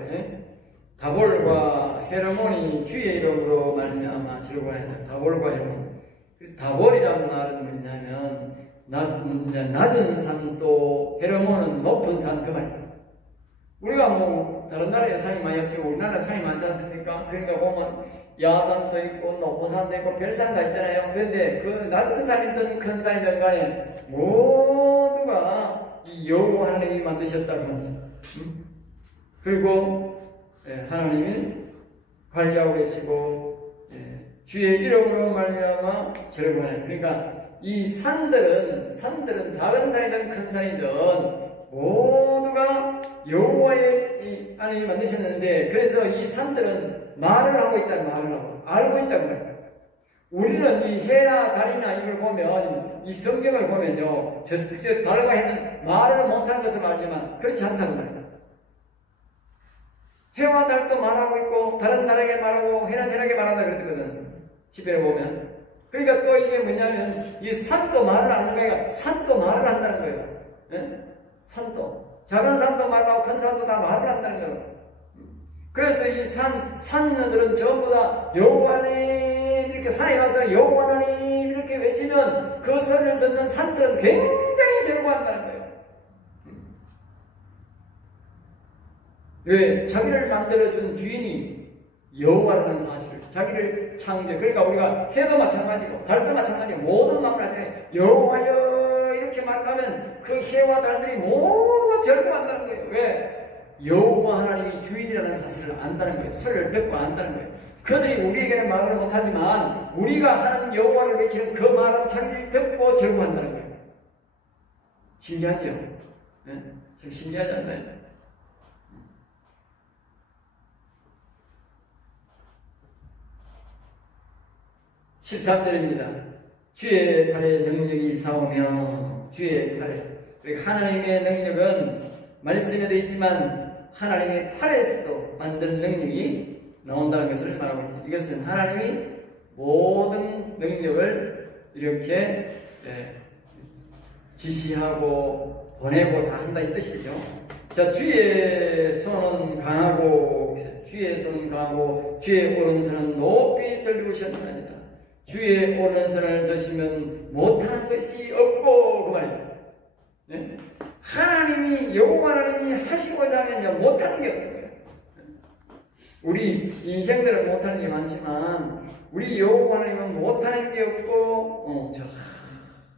다볼과 헤르몬이 주의 이름으로 말미암아 즐거워한다. 다볼과 헤르몬. 다볼이란 말은 뭐냐면 낮은 산도 헤르몬은 높은 산 그 말이에요. 우리가 다른 나라에 산이 많이 없지만 우리나라에 산이 많지 않습니까? 그러니까 보면 야산도 있고 높은 산도 있고 별산도 있잖아요. 그런데 그 낮은 산이든 큰 산이든 간에 모두가 이 여호와 하나님이 만드셨다고 합니다. 그리고 하나님이 관리하고 계시고 주의 이름으로 말미암아 즐거워하네. 그러니까 이 산들은 작은 산이든 큰 산이든 모두가 여호와의 하나님이 만드셨는데, 그래서 이 산들은 말을 하고 있다는 말을 하고 알고 있다는 말이에요. 우리는 이 해나 달이나 이걸 보면, 이 성경을 보면요, 저 달과 해는 말을 못하는 것을 알지만 그렇지 않다는 말이에요. 해와 달도 말하고 있고 달은 달에게 말하고 해는 해에게 말한다 그랬거든, 시편에 보면. 그러니까 또 이게 뭐냐면 이 산도 말을 하는 거예요. 산도 말을 한다는 거예요. 예? 산도, 작은 산도 말하고 큰 산도 다 말을 한다는 거예요. 그래서 이 산들은 전부 다 여호와 하나님, 이렇게 산에 가서 여호와 하나님 이렇게 외치면 그 소리를 듣는 산들은 굉장히 즐거워한다는 거예요. 왜? 자기를 만들어준 주인이 여호와라는 사실을, 자기를 창조해. 그러니까 우리가 해도 마찬가지고 달도 마찬가지고 모든 마찬가지고 여호와여 이렇게 말하면 그 해와 달들이 모두가 즐거워한다는 거예요. 왜? 여호와 하나님이 주인이라는 사실을 안다는 거예요. 소리를 듣고 안다는 거예요. 그들이 우리에게는 말을 못하지만 우리가 하는 여호와를 외치는 그 말은 자기들이 듣고 즐거워한다는 거예요. 신기하죠? 네? 참 신기하지 않나요? 13절입니다. 주의 팔에 능력이 있사오며, 주의 팔에, 하나님의 능력은 말씀에 되어 있지만 하나님의 팔에서도 만드는 능력이 나온다는 것을 말하고 있습니다. 이것은 하나님이 모든 능력을 이렇게 지시하고 보내고 다 한다 이 뜻이죠. 자, 주의 손은 강하고, 주의 오른손은 높이 들리셨나이다. 주의 오른손을 드시면 못하는 것이 없고, 그 말이에요. 네? 하나님이, 여호와 하나님이 하시고자 하면 못하는 게 없는 거예요. 우리 인생들은 못하는 게 많지만 우리 여호와 하나님은 못하는 게 없고,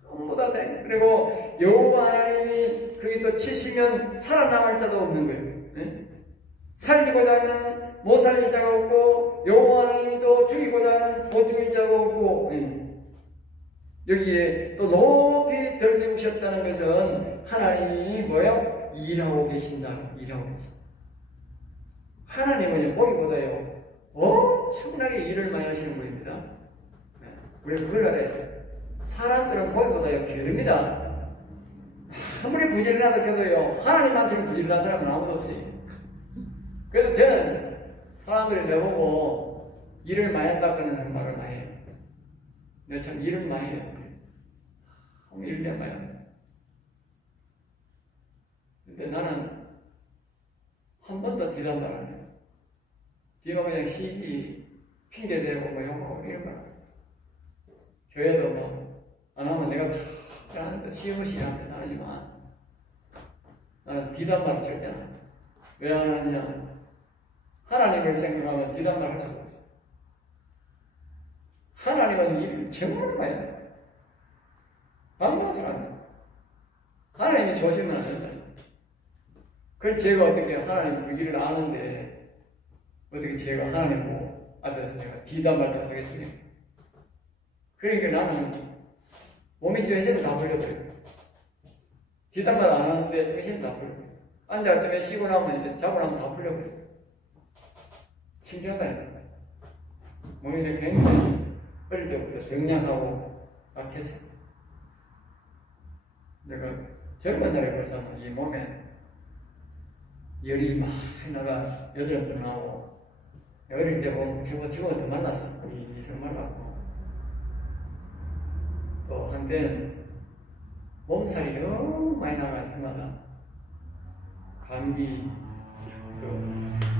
전부 다 돼. 그리고 여호와 하나님이 그게 또 치시면 살아남을 자도 없는 거예요. 네? 살리고자 하면 못 살릴 자가 없고, 여호와 하나님이 또 죽이고자 하면 못 죽일 자가 없고, 여기에 또 높이 들리우셨다는 것은 하나님이 뭐요? 일하고 계신다. 일하고 계신다. 하나님은 보기보다요 엄청나게 일을 많이 하시는 분입니다. 우리 그걸 알아야 돼요. 사람들은 보기보다요 게으릅니다. 아무리 부지런하다 해도요 하나님한테는 부지런한 사람은 아무도 없어요. 그래서 저는 사람들이 내보고 일을 많이 한다고 하는 말을 많이 해요. 내가 참 일을 많이 해요. 일을 내가 많이 해요. 근데 나는 한 번도 뒤담발 안 해요. 뒤가 그냥 쉬지, 핑계대고 뭐 욕하고 이런 거. 교회도 뭐 안 하면 내가 다 하는데 시험시한테 하지만 나는 뒤담발 절대 안 해요. 왜 안 하냐? 하나님을 생각하면 뒤담발 할 수가 없어요. 하나님은 일을 정말 많이 해요. 아무것도 안 해요. 하나님이 조심은 안 된다. 그래서 제가 어떻게 하나님 그 일을 아는데 어떻게 제가 하나님 앞에서 내가 뒤담발도 하겠습니까? 그러니까 나는 몸이 정신을 다 풀려버려요. 뒤담발 안 하는데 정신을 다 풀려버려요. 앉아 좀 쉬고 나면 이제 자고 나면 다 풀려버려요. 신기하다니까. 몸이 굉장히 어릴 때부터 병약하고 약했어요. 내가 젊은 날에 벌써 이 몸에 열이 막 나가 8번 나오고, 어릴 때 보면 지금은 더 만났어. 이성 말랐고, 또 한때는 몸살이 너무 많이 나가 해마다 감기,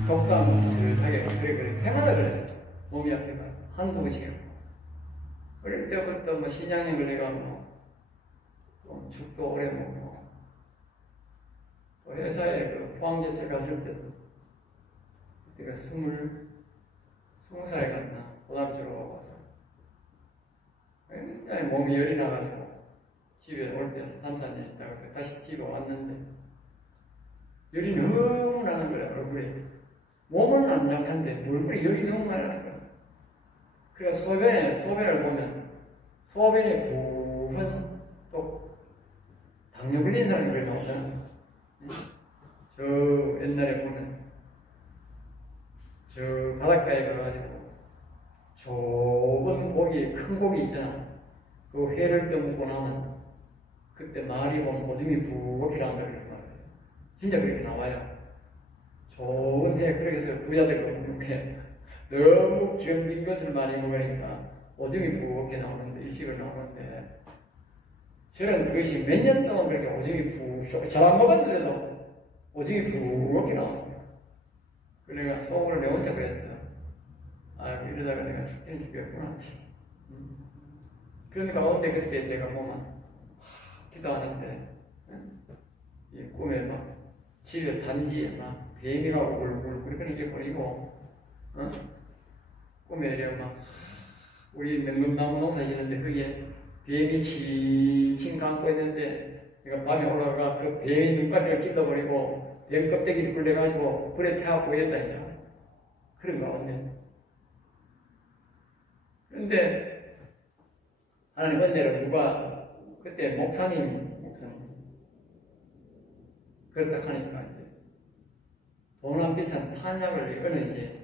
독감 비슷하게 그래 해마다 그래. 몸이 아프가 한두 번씩 해요. 어릴 때부터 뭐 신장염 걸려가고 좀 죽도 오래 먹고, 또 회사에 그 포항제철 갔을 때도 그때가 20살 갔나 고등학교 졸업하고 와서 굉장히 몸이 열이 나가지고 집에 올 때 3, 4년 있다가 다시 집에 왔는데 열이 너무 나는 거야. 얼굴에. 몸은 안 약한데 얼굴에 열이 너무 많이 나는 거야. 그래서 소변을 보면 소변의 부분 또 당뇨 걸린 사람이 그래 나오잖아. 저 옛날에 보면 저 바닷가에 가가지고 좁은 고기, 큰 고기 있잖아. 그 회를 떠먹고 나면 그때 말이 보면 오줌이 부엌에 나온다 그러는 거예요. 진짜 그렇게 나와요. 좋은 회, 그래서 부자들 먹는 게 너무 기름진 것을 많이 먹으니까 오줌이 부엌에 나오는데, 일식을 나오는데, 저는 그것이 몇 년 동안 그렇게 오줌이 부엌, 잘 안 먹었는데도 오줌이 부엌에 나왔어요. 그래서 내가 속으로 내 혼자 그랬어. 아이고, 이러다가 내가 죽기는 죽였구나. 그런 가운데 그때 제가 보면 기도하는데 이 꿈에 막 집에 단지에 막 뱀이가 울고 그렇게 버리고 꿈에 이래 막 우리 능금나무 농사 짓는데 거기에 뱀이 칭칭 감고 있는데 내가 밤에 올라가 그 뱀이 눈가리를 찔러버리고 뱀 껍데기를 굴려가지고 불에 태워갖고 이랬다니까. 그런 가운데 그런데 하나님 은혜로 누가 그때 목사님 그렇다 하니까 이제 돈 안 비싼 탄약을 이거는 이제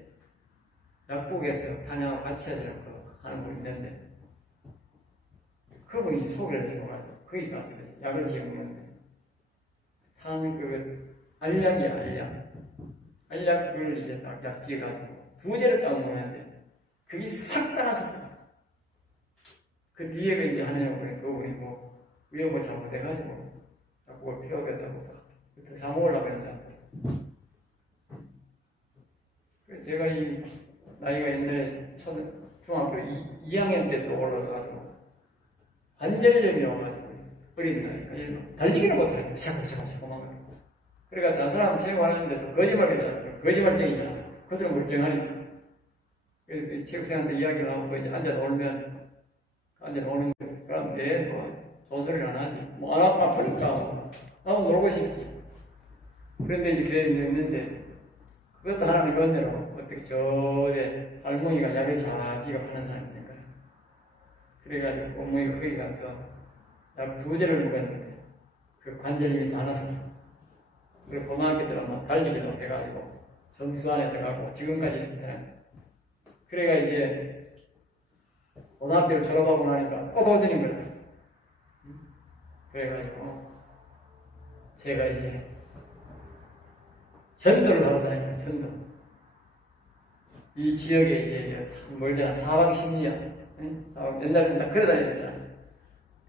약국에서 탄약하고 같이 하자고 하는 분이 있는데 그분이 소개를 해줘가지고 거기 가서 약을 지어먹는데 알약이야 알약 그걸 이제 딱 약 지어가지고 2제를 딱 먹는데 그게 싹 따라서 그 뒤에가 이제 하나님 보니 그분이 뭐 위험을 잘못해가지고 자꾸 그걸 피하겠다고 딱 사먹으려고 했는데 그래서 제가 이 나이가 옛날에 중학교 2학년 때 들어올라가지고 관절염이 와가지고 어린 나이가 달리기는 못하니까 샤고샤고샤고만 그러니까 다른 사람 체육하는데 또 거짓말이잖아. 거짓말쟁이잖아. 그들은 멀쩡하니까. 그래서 체육생한테 이야기를 하고 이제 앉아 놀면 거예요. 그럼 내 뭐 좋은 소리를 안 하지. 뭐 안 아프니까 나도 놀고 싶지. 그런데 이제 교회에 있는데 그것도 하나님 은혜로 어떻게 저에 할머니가 약을 잘 지갑하는 사람이 된 거예요. 그래가지고 어머니가 거기 가서 약 2제를 먹었는데 그 관절염이 다 나서 그리고 고등학교 들어가면 달리기도 해가지고 점수 안에 들어가고 지금까지 있는데 그래가 이제 고등학교를 졸업하고 나니까 또 도전인 거예요. 그래가지고 제가 이제 전도를 하러 다니는 전도. 이 지역에 이제 참 멀잖아. 4박 10년. 옛날에는 다 걸어다녔잖아.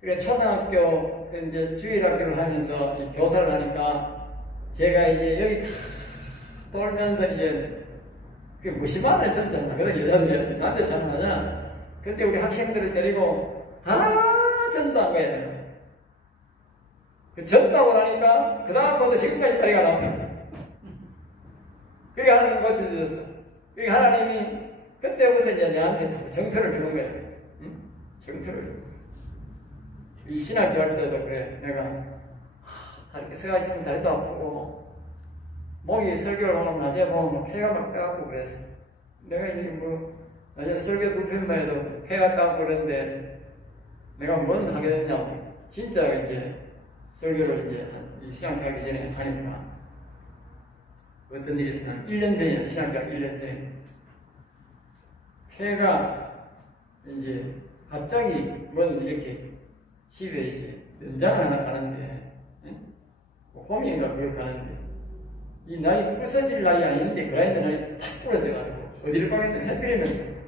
그래 초등학교 이제 주일학교를 하면서 이 교사를 하니까 제가 이제 여기 다 돌면서 이제 그 무심한을 쳤잖아. 그런 여자들 남자 잘 하잖아. 그때 우리 학생들을 데리고 다 전도한 거예요. 그 전도하고 나니까 그 다음부터 지금까지 다리가 나옵니다. 그게 하나님 고쳐주셨어. 그게 하나님이 그때부터 이제 내한테 자꾸 정표를 주는 거예요. 응? 정표를. 이 신학 교할 때도 그래. 내가 이렇게 서가 있으면 다리도 아프고 목이 설교를 하면 낮에 보면 폐가 막 떠갖고 그랬어. 내가 이게 뭐 낮에 설교 2편만 해도 폐가 떠갖고 그랬는데 내가 뭔 하게 됐냐고. 진짜 이제 설교를 이제 이 신학하기 전에 하니까 어떤 일이 있었냐면 1년 전이야. 신학교 1년 전에 폐가 이제 갑자기 뭔 이렇게 집에 이제 연장을 하나 가는데 홈인가 그걸 가는데 이 나이 부서질 나이 아닌데 그 나이는 나이 탁 부러져가지고 어디를 가겠더니 하필이면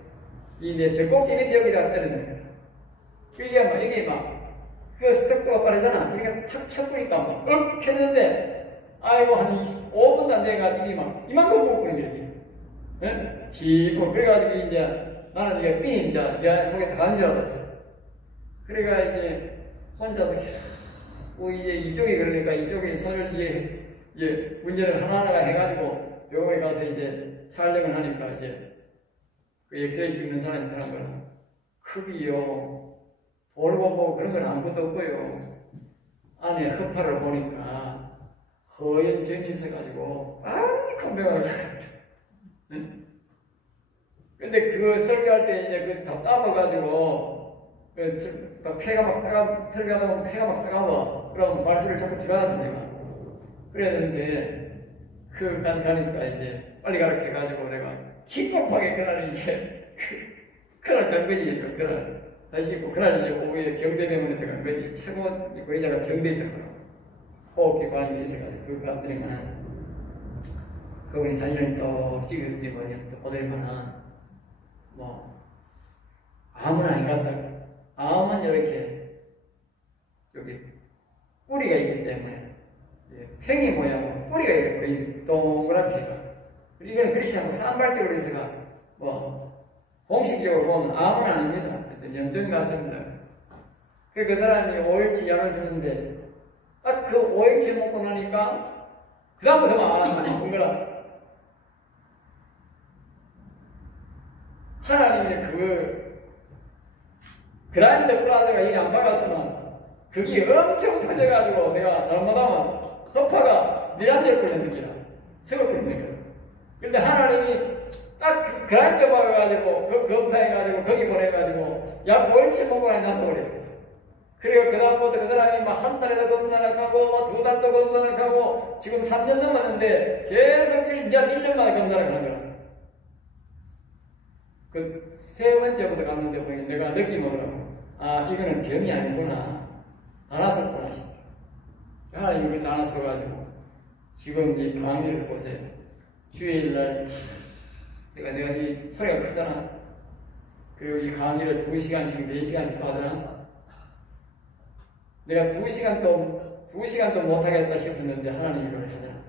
이 내 젖꼭지 밑에 여기다가 때리는 거야. 그게 막 이게 막 그 속도가 빠르잖아. 그러니까 탁 쳐보니까 막 했는데 아이고 한 5분도 안 돼가지고 이게 막 이만큼 먹고는 이렇게 깊고 그래가지고 이제 나는 이게 삥 이제 내 속에 다 간 줄 알았어. 그래가 이제 혼자서 이제 이쪽에 그러니까 이쪽에 손을 이제 운전을 하나하나 해가지고 병원에 가서 이제 촬영을 하니까 이제 그 엑스레이 찍는 사람이 그런 거는 크기요, 돌고 보고 그런 건 아무것도 없고요. 안에 허파를 보니까 허연 점이 있어가지고 빨리 큰 병을 응? 근데 그 설교할 때 이제 그 답답해가지고, 폐가 막 설교하다 보면 폐가 막 따가워. 그럼 말씀을 자꾸 줄여놨어, 내가. 그랬는데, 가니까 이제 빨리 가르쳐가지고 내가 긴급하게 그날 이제, 그날 간 거지, 그날. 다지고 그날 이제 오후에 경대병원에 들어간 거지. 최고 의자가 경대에 들어가고. 호흡기 관련이 있어가지고, 그거 갔더니만, 그분이 사진을 또 찍었더니 보더니만은, 아무나 안 갔다고. 암은 이렇게, 여기, 뿌리가 있기 때문에, 팽이 모양으로 뿌리가 이렇게 동그랗게 가. 이건 그렇지 않고 산발적으로 해서가, 공식적으로 보면 암은 아닙니다. 염증이 났습니다. 그 사람이 5일치 약을 주는데, 딱 그 5일치 먹고 나니까, 그다음부터만 아픈 거라. 하나님의 그라인더 플라자가 이게 안 박았으면 그게 엄청 커져가지고 내가 잘못하면 허파가 미란절 끓는 거야. 석을 끓는 거야. 근데 하나님이 딱 그라인더 박아가지고 그 검사해가지고 거기 보내가지고 약 5일치 먹고 나서 그래. 그리고 그다음부터 그 사람이 막 한 달에도 검사를 하고 2달도 검사를 하고 지금 3년 넘었는데 계속 1년 만에 검사를 하는 거야. 그 세 번째부터 갔는데 보니 내가 느낌으로 이거는 병이 아니구나. 알았었구나 싶어. 하나님 이걸 알았어가지고 지금 이 강의를 보세요. 주일날 내가 이 소리가 크잖아. 그리고 이 강의를 2시간씩 4시간씩 하잖아. 내가 2시간도 못하겠다 싶었는데 하나님이 이걸 하잖아.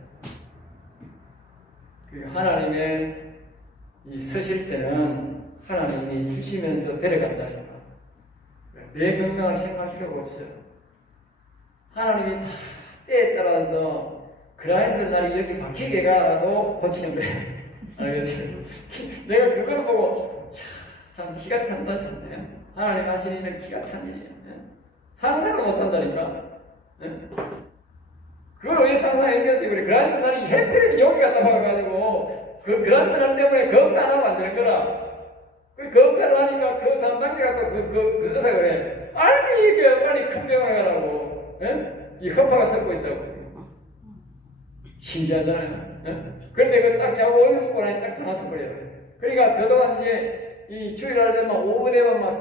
그 하나님의 이 서실 때는 하나님이 주시면서 데려간다니까. 내 건강을 생각할 필요가 없어요. 하나님이 다 때에 따라서 그라인더 날이 여기 박히게 가라도 고치는 거예요. 알겠지? 내가 그걸 보고 참 기가 찬다 진짜. 하나님 하시는 일은 기가 찬 일이에요. 상상을 못한다니까. 그걸 왜 상상했겠어요? 그래 그라인더 날이 해필 여기 갖다 박아가지고 그 그라인더 날 때문에 검사 안 하면 안 되는 거라. 그 검사를 하니까 그 담당자가 또 그 여자 그래. 빨리 이게 빨리 큰 병원에 가라고. 이 허파가 썩고 있다고. 신기하잖아요. 그런데 그 딱 약 5일 먹고 나니 딱 전화 써버려요. 그러니까 그동안 이제 이 주일날 되면 오후 되면 막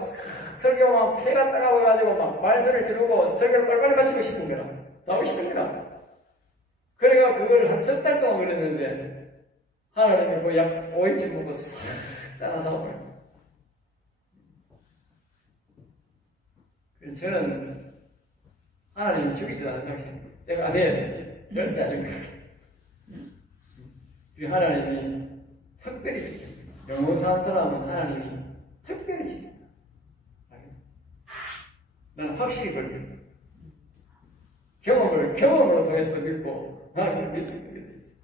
설교만 폐가 따가워가지고 막 말씀을 들고 설교를 빨리빨리 마치고 싶은 거야. 나오고 싶은 거야. 그래가 그걸 한 석 달 동안 그랬는데 하나님이 그 약 5일쯤 먹고 싹 따라서 버려. 저는 하나님이 죽이지 않는 당신 내가 안 해야 되지. 절대 안 죽여. 그리고 하나님이 특별히 지켜. 영혼 산 사람은 하나님이 특별히 지켜. 나는 확실히 그걸 믿어. 경험으로 통해서 믿고 하나님을 믿게 돼 있어.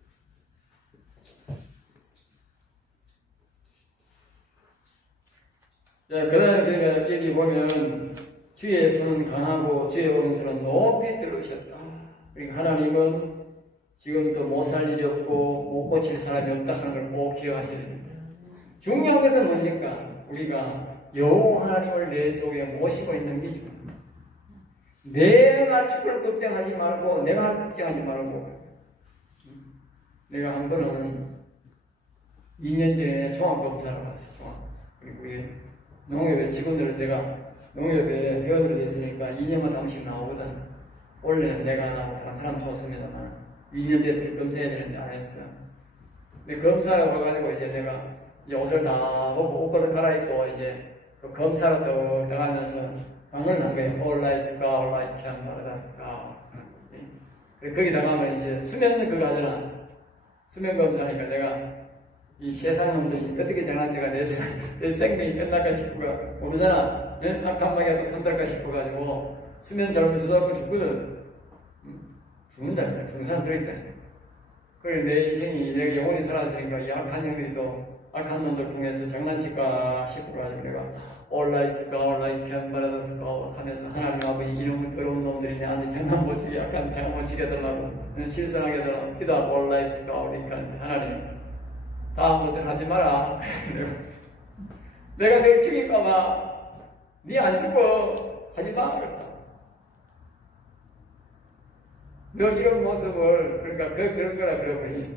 자, 그다음에 여기 보면 주의 손은 강하고 주의 오른손은 높이 들으셨다. 그러니까 하나님은 지금도 못 살 일이 없고 못 고칠 사람이 없다 하는 걸 꼭 기억하셔야 됩니다. 중요한 것은 뭡니까? 우리가 여호와 하나님을 내 속에 모시고 있는 게 중요합니다. 내가 죽을 걱정하지 말고 내가 할 걱정하지 말고. 내가 한 번은 2년 전에 종합검사를 갔어요. 종합검사. 그리고 우리 농협의 직원들을 내가 농협에 회원으로 됐으니까 2년마다 한 번씩 나오거든. 원래는 내가 나오고 다른 사람 좋습니다만 2년 돼서 검사해야 되는데 안 했어. 근데 검사를 가가지고 이제 내가 이제 옷을 다 벗고 옷을 갈아입고 이제 그 검사를 또 나가면서 방을 한 거예요. All I scar, all I can, all I scar. 거기 나가면 이제 수면 그거 하잖아. 수면 검사니까 내가 이 세상 놈들이 어떻게 장난치가 내 생명이 끝날까 싶어가 모르잖아. 악한 마귀가 턴달까 싶어가지고 수면 잘못 주사하고 죽거든. 죽는다니까. 죽는 사람 들어있다니까. 그래 내 인생이 내가 영원히 살았으니까 이 악한 형들이 또 악한 놈들 통해서 장난칠까 싶어가지고 내가 All I scar, all I can, but I scar 하면서 하나님 아버지 이놈의 더러운 놈들이 내한테 장난 못 치게 약간 장난 못 치게 해달라고 실수하게 해달라고 기도하고 All I scar, all I can 하나님 다음부터는 하지 마라. 내가 널 죽일까봐 네 안 죽어 하지마 그랬다. 너 이런 모습을 그러니까 그런 거라 그러더니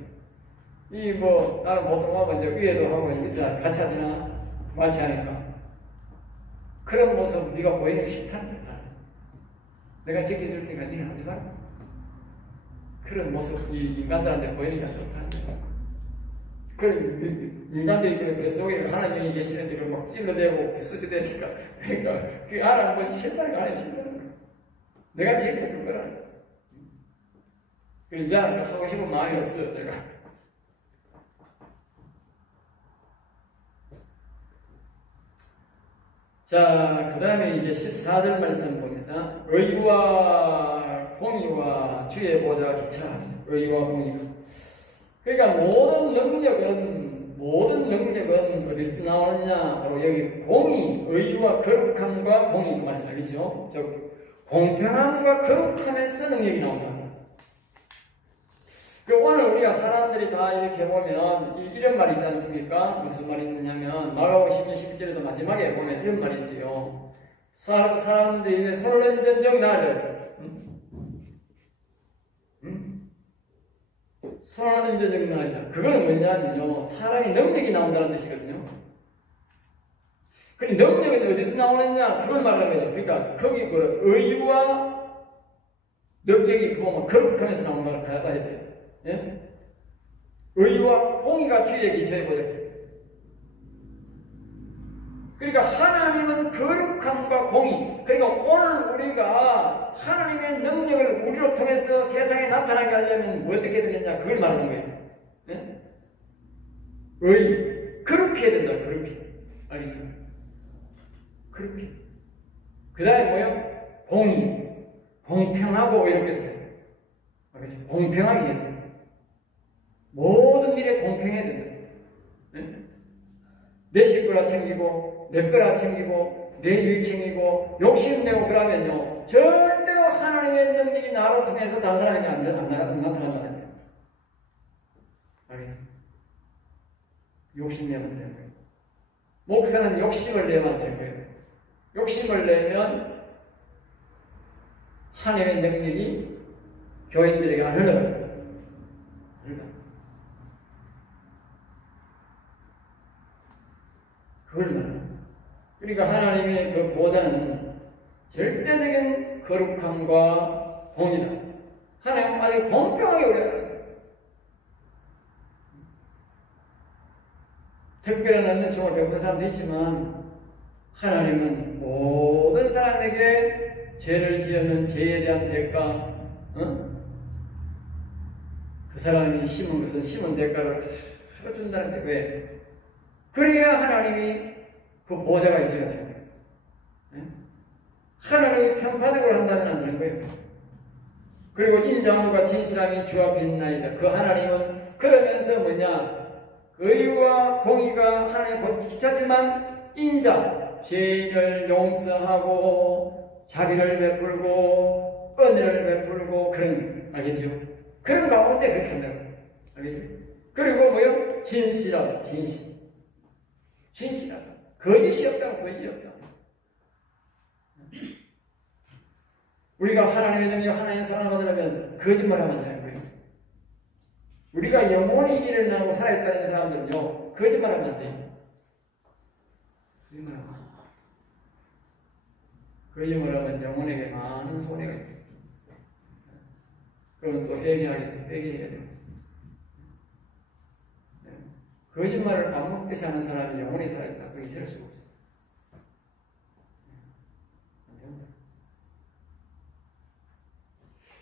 이 뭐 나는 보통 하면 이제 위에도 하고 밑에 같이 하잖아. 많지 않으니까 그런 모습 네가 보이는 게 싫다는 거야. 내가 지켜줄 테니까 니는 하지 마라. 그런 모습 이 인간들한테 보이는 게 안 좋다는 거야. 그 인간들이 그런 뱃속에 하나님이 계시는 일을 막 찔러대고 수지대니까 그러니까 그 하나님 것이 싫다는 거 아니야. 싫다는 거야. 내가 지켜줄 거라는 거야. 그래서 이제 하고 싶은 마음이 없어 내가. 자, 그 다음에 이제 14절 말씀 봅니다. 의와 공의와 주의 보좌가 기차. 의와 공의가. 그러니까 모든 능력은 어디서 나오느냐? 바로 여기 공의, 의와 거룩함과 공의 말이죠. 알겠죠? 즉, 공평함과 거룩함에서 능력이 나온다. 오늘 우리가 사람들이 다 이렇게 보면 이런 말이 있지 않습니까? 무슨 말이 있느냐면 마가복음 10장 11절에도 마지막에 보면 이런 말이 있어요. 사람들이 손을 나를 손을 나를 그거는 뭐냐면요 사람이 능력이 나온다는 뜻이거든요. 근데 능력은 어디서 나오느냐? 그걸 말하는 거예요. 그러니까 거기 그 의와 능력이 그거 뭐 거룩함에서 나온다고 봐야 돼요. 예? 의와 공의가 주의 기초에 보자. 그러니까 하나님은 거룩함과 공의. 그러니까 오늘 우리가 하나님의 능력을 우리로 통해서 세상에 나타나게 하려면 뭐 어떻게 해야 되겠냐? 그걸 말하는 거예요. 예? 의. 그렇게 해야 된다. 그렇게. 알겠죠? 그렇게. 그 다음에 뭐요? 공의. 공평하고 이렇게 해야 돼요. 알겠죠? 공평하게 해야 돼요. 모든 일에 공평해야 된다. 네? 내 식구라 챙기고, 내 거라 챙기고, 내 일 챙기고, 욕심내고 그러면요, 절대로 하나님의 능력이 나로 통해서 다른 사람에게 안 나타난다는 거예요. 알겠습니까? 욕심내면 되는 거예요. 목사는 욕심을 내면 안 되는 거예요. 욕심을 내면 하나님의 능력이 교인들에게 안 흘러가요. 그걸 말합니다. 그러니까 하나님의 그 보좌는 절대적인 거룩함과 공의다. 하나님은 아주 공평하게 우리가 특별한 은총을 베푸는 사람도 있지만 하나님은 모든 사람에게 죄를 지었는 죄에 대한 대가 그 사람이 심은 것은 심은 대가를 다 준다는데 왜? 그래야 하나님이 그 보좌가 유지가 되는 거예요. 네? 하나님이 편파적으로 한다면 안 되는 거예요. 그리고 인자함과 진실함이 주 앞에 있나이다. 그 하나님은 그러면서 뭐냐? 의와 공의가 하나님의 기차지만 인자, 죄인을 용서하고 자비를 베풀고 은혜를 베풀고 그런 알겠죠? 그런 가운데 그렇게 한다고. 알겠죠? 그리고 뭐요? 진실하다. 진실하다. 거짓이 없다고 거짓이 없다. 우리가 하나님의 능력, 하나님의 사랑을 받으려면 거짓말하면 안 되는 거예요. 우리가 영원히 일어나고 살아있다는 사람들은요, 거짓말하면 안 돼요. 거짓말하면 영혼에게 많은 손해가 있어요. 그건 또 회개해야 돼요. 거짓말을 밥 먹듯이 하는 사람이 영원히 살아있다. 그게 있을 수가 없어요.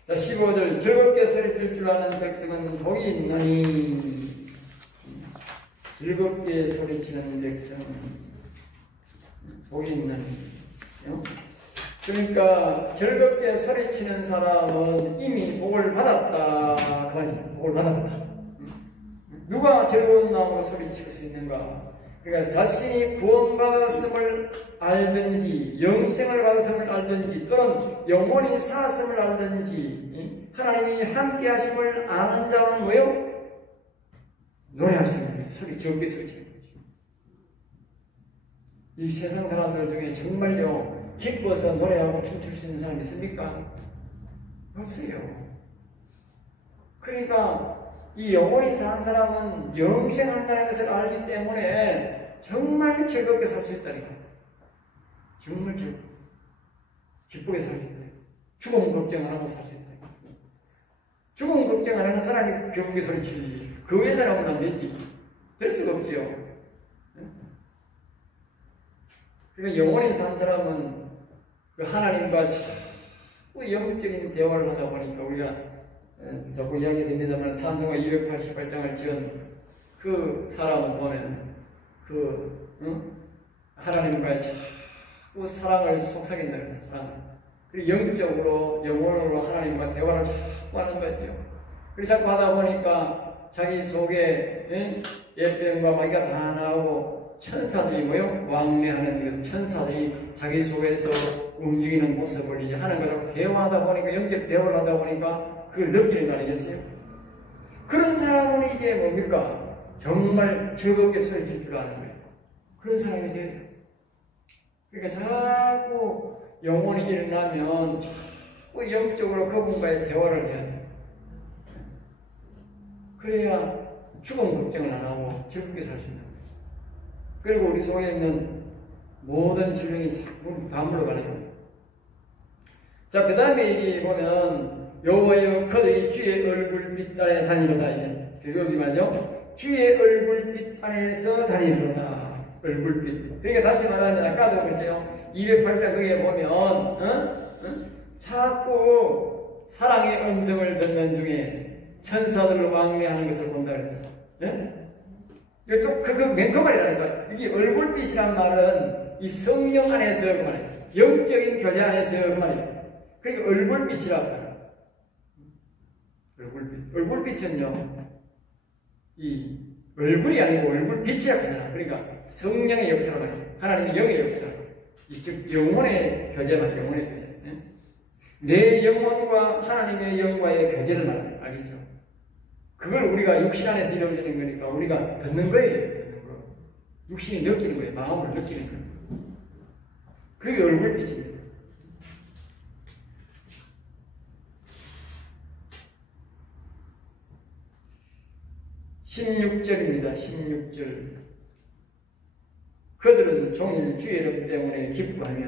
자, 15절. 즐겁게 소리칠 줄 아는 백성은 복이 있나니. 즐겁게 소리치는 백성은 복이 있나니. 그러니까 즐겁게 소리치는 사람은 이미 복을 받았다. 복을 받았다. 누가 즐거운 마음으로 소리칠 수 있는가? 그러니까 자신이 구원받았음을 알든지 영생을 받았음을 알든지 또는 영원히 살았음을 알든지 하나님이 함께 하심을 아는 자는 뭐요? 노래할 수 있는 거예요. 즐겁게 소리치는 거죠. 이 세상 사람들 중에 정말요 기뻐서 노래하고 춤출 수 있는 사람이 있습니까? 없어요. 그러니까 이 영원히 사는 사람은 영생한다는 것을 알기 때문에 정말 즐겁게 살 수 있다니까. 정말 기쁘게 살 수 있다. 죽음 걱정 안 하고 살 수 있다. 죽음 걱정 안 하는 사람이 결국에 소리치지. 그 외 사람은 안 되지. 될 수가 없지요. 그러니까 영원히 산 사람은 그 하나님과 자꾸 영적인 대화를 하다 보니까 우리가 자꾸 이야기 됩니다만 찬송가 288장을 지은 그 사람을 보면 하나님과의 자꾸 사랑을 속삭인다는 사랑. 그리고 영적으로 영혼으로 하나님과 대화를 자꾸 하는 거지요. 그래서 자꾸 하다 보니까 자기 속에 예병과 마귀가 다 나오고 천사들이 뭐요? 왕래하는 그 천사들이 자기 속에서 움직이는 모습을 이제 하나님과 자꾸 대화하다 보니까 영적 대화를 하다 보니까 그걸 느끼는 거 아니겠어요? 그런 사람은 이제 뭡니까? 정말 즐겁게 소리칠 줄 아는 거예요. 그런 사람이 돼요. 그러니까 자꾸 영혼이 일어나면 자꾸 영적으로 그분과의 대화를 해야 돼요. 그래야 죽음 걱정을 안 하고 즐겁게 살 수 있는 거예요. 그리고 우리 속에 있는 모든 질병이 자꾸 다 물러가는 거예요. 자, 그 다음에 여기 보면 여호와여 그들이 주의 얼굴빛 아래 다니로다. 여기만요. 주의 얼굴빛 안에서 다니로다. 얼굴빛. 그러니까 다시 말하면 아까도 그랬죠. 208장 거기에 보면 자꾸 사랑의 음성을 듣는 중에 천사들로 왕래하는 것을 본다 그랬죠. 이거 또 맨 그 말이라는 거야. 이게 얼굴빛이란 말은 이 성령 안에서 그 말이에요. 영적인 교제 안에서 그 말이에요. 그러니까 얼굴빛이라고 해요. 얼굴빛. 얼굴빛은요, 이 얼굴이 아니고 얼굴빛이라고 하잖아. 그러니까 성령의 역사라고 해요. 하나님의 영의 역사. 즉 영혼의 교제만, 영혼의 교제. 내 영혼과 하나님의 영과의 교제를 말해요. 알겠죠? 그걸 우리가 육신 안에서 이루어지는 거니까 우리가 듣는 거예요. 듣는 거. 육신이 느끼는 거예요. 마음을 느끼는 거예요. 그게 얼굴빛입니다. (16절입니다) 16절. 그들은 종일 주의 이름 때문에 기뻐하며.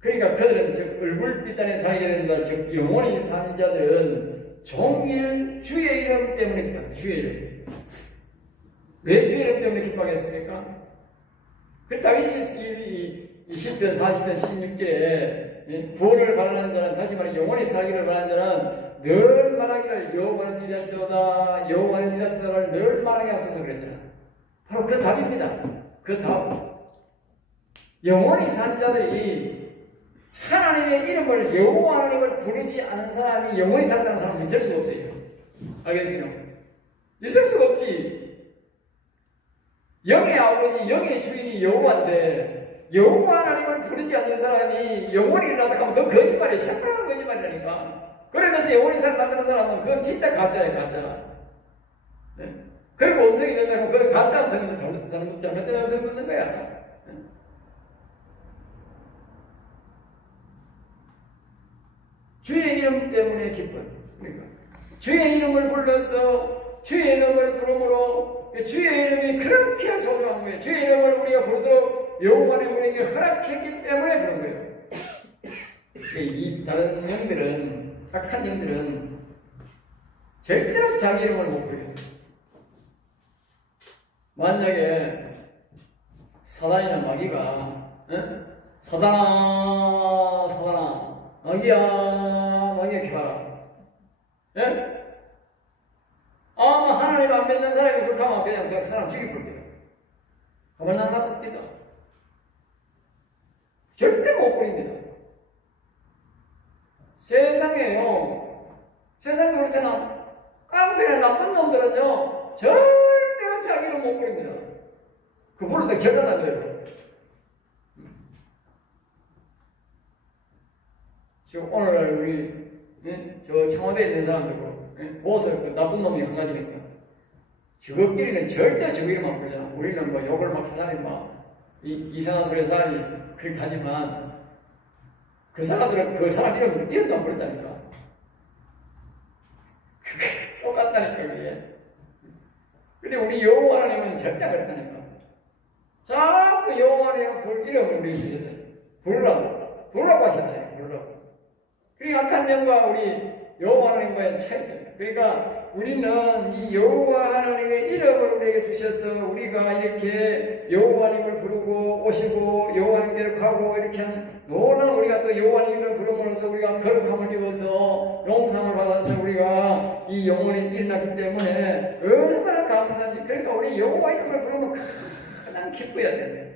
그러니까 그들은 즉 얼굴빛 안에 다니게 된다. 즉 영원히 산 자들은 종일 주의 이름 때문에 기뻐합니다. 주의 이름. 왜 주의 이름 때문에 기뻐하겠습니까? 그 다윗이 20편 40편 16절에 구원을 바라는 자는, 다시 말해 영원히 살기를 바라는 자는 늘 말하기를 여호와는 네 자시도다, 여호와는 네 자시도다를 늘 말하게 하소서 그랬잖아. 바로 그 답입니다. 그 답. 영원히 산 자들이 하나님의 이름을, 여호와 하나님을 부르지 않은 사람이 영원히 산다는 사람은 있을 수가 없어요. 알겠어요? 있을 수가 없지. 영의 아버지, 영의 주인이 여호와인데 여호와 하나님을 부르지 않는 사람이 영원히 일어나서 가면 그건 거짓말이야. 시원한 거짓말이라니까. 그러면서 영원히 산다는 사람은 그건 진짜 가짜야, 가짜. 네? 그리고 음성이 된다고 그건 가짜 음성은 잘못된 음성 듣는 거야. 주의 이름 때문에 기뻐요. 그러니까 주의 이름을 불러서 주의 이름을 부름으로 주의 이름이 그렇게 소중한 거예요. 주의 이름을 우리가 부르도록 여호와는 우리에게 허락했기 때문에 부른 거예요. 이 다른 영들은, 악한 영들은 절대로 자기 이름을 못 부르요. 만약에 사단이나 마귀가 사단아 마귀야 켜라. 예? 하나님 안 믿는 사람이 그렇게 하면 그냥 사람 죽여버릴게요. 가만히 안 놔둡니다. 절대 못 버립니다. 세상에요. 세상에 그렇잖아. 깡패나 나쁜 놈들은요, 절대 자기를 못 버립니다. 그 부르다 결단한 거예요. 지금 오늘날 우리 저 청와대에 있는 사람들고 보고서 나쁜 놈이 한 가지니까 저것끼리는 절대 저 이름만 부르잖아. 우리는 뭐 욕을 막 하잖아요. 막 이상한 소리 사람이 그렇게 하지만 그 사람들은 그 사람 이름도 안 부른다니까. 똑같다니까 그게. 근데 우리 여호와 하나님은 절대 그렇다니까. 자꾸 여호와 하나님은 이름을 우리 주셨다. 부르라고 하셨잖아요. 부르라고. 그리고 악한 영과 우리 여호와 하나님과의 차이점. 그러니까 우리는 이 여호와 하나님의 이름을 우리에게 주셔서 우리가 이렇게 여호와 하나님을 부르고 오시고 여호와 하나님께로 가고 이렇게 한 놀라운 우리가 또 여호와 하나님을 부름으로써 우리가 거룩함을 입어서 용서함을 받아서 우리가 이 영혼이 일어났기 때문에 얼마나 감사한지. 그러니까 우리 여호와 이름을 부르면 가장 기뻐야 돼요.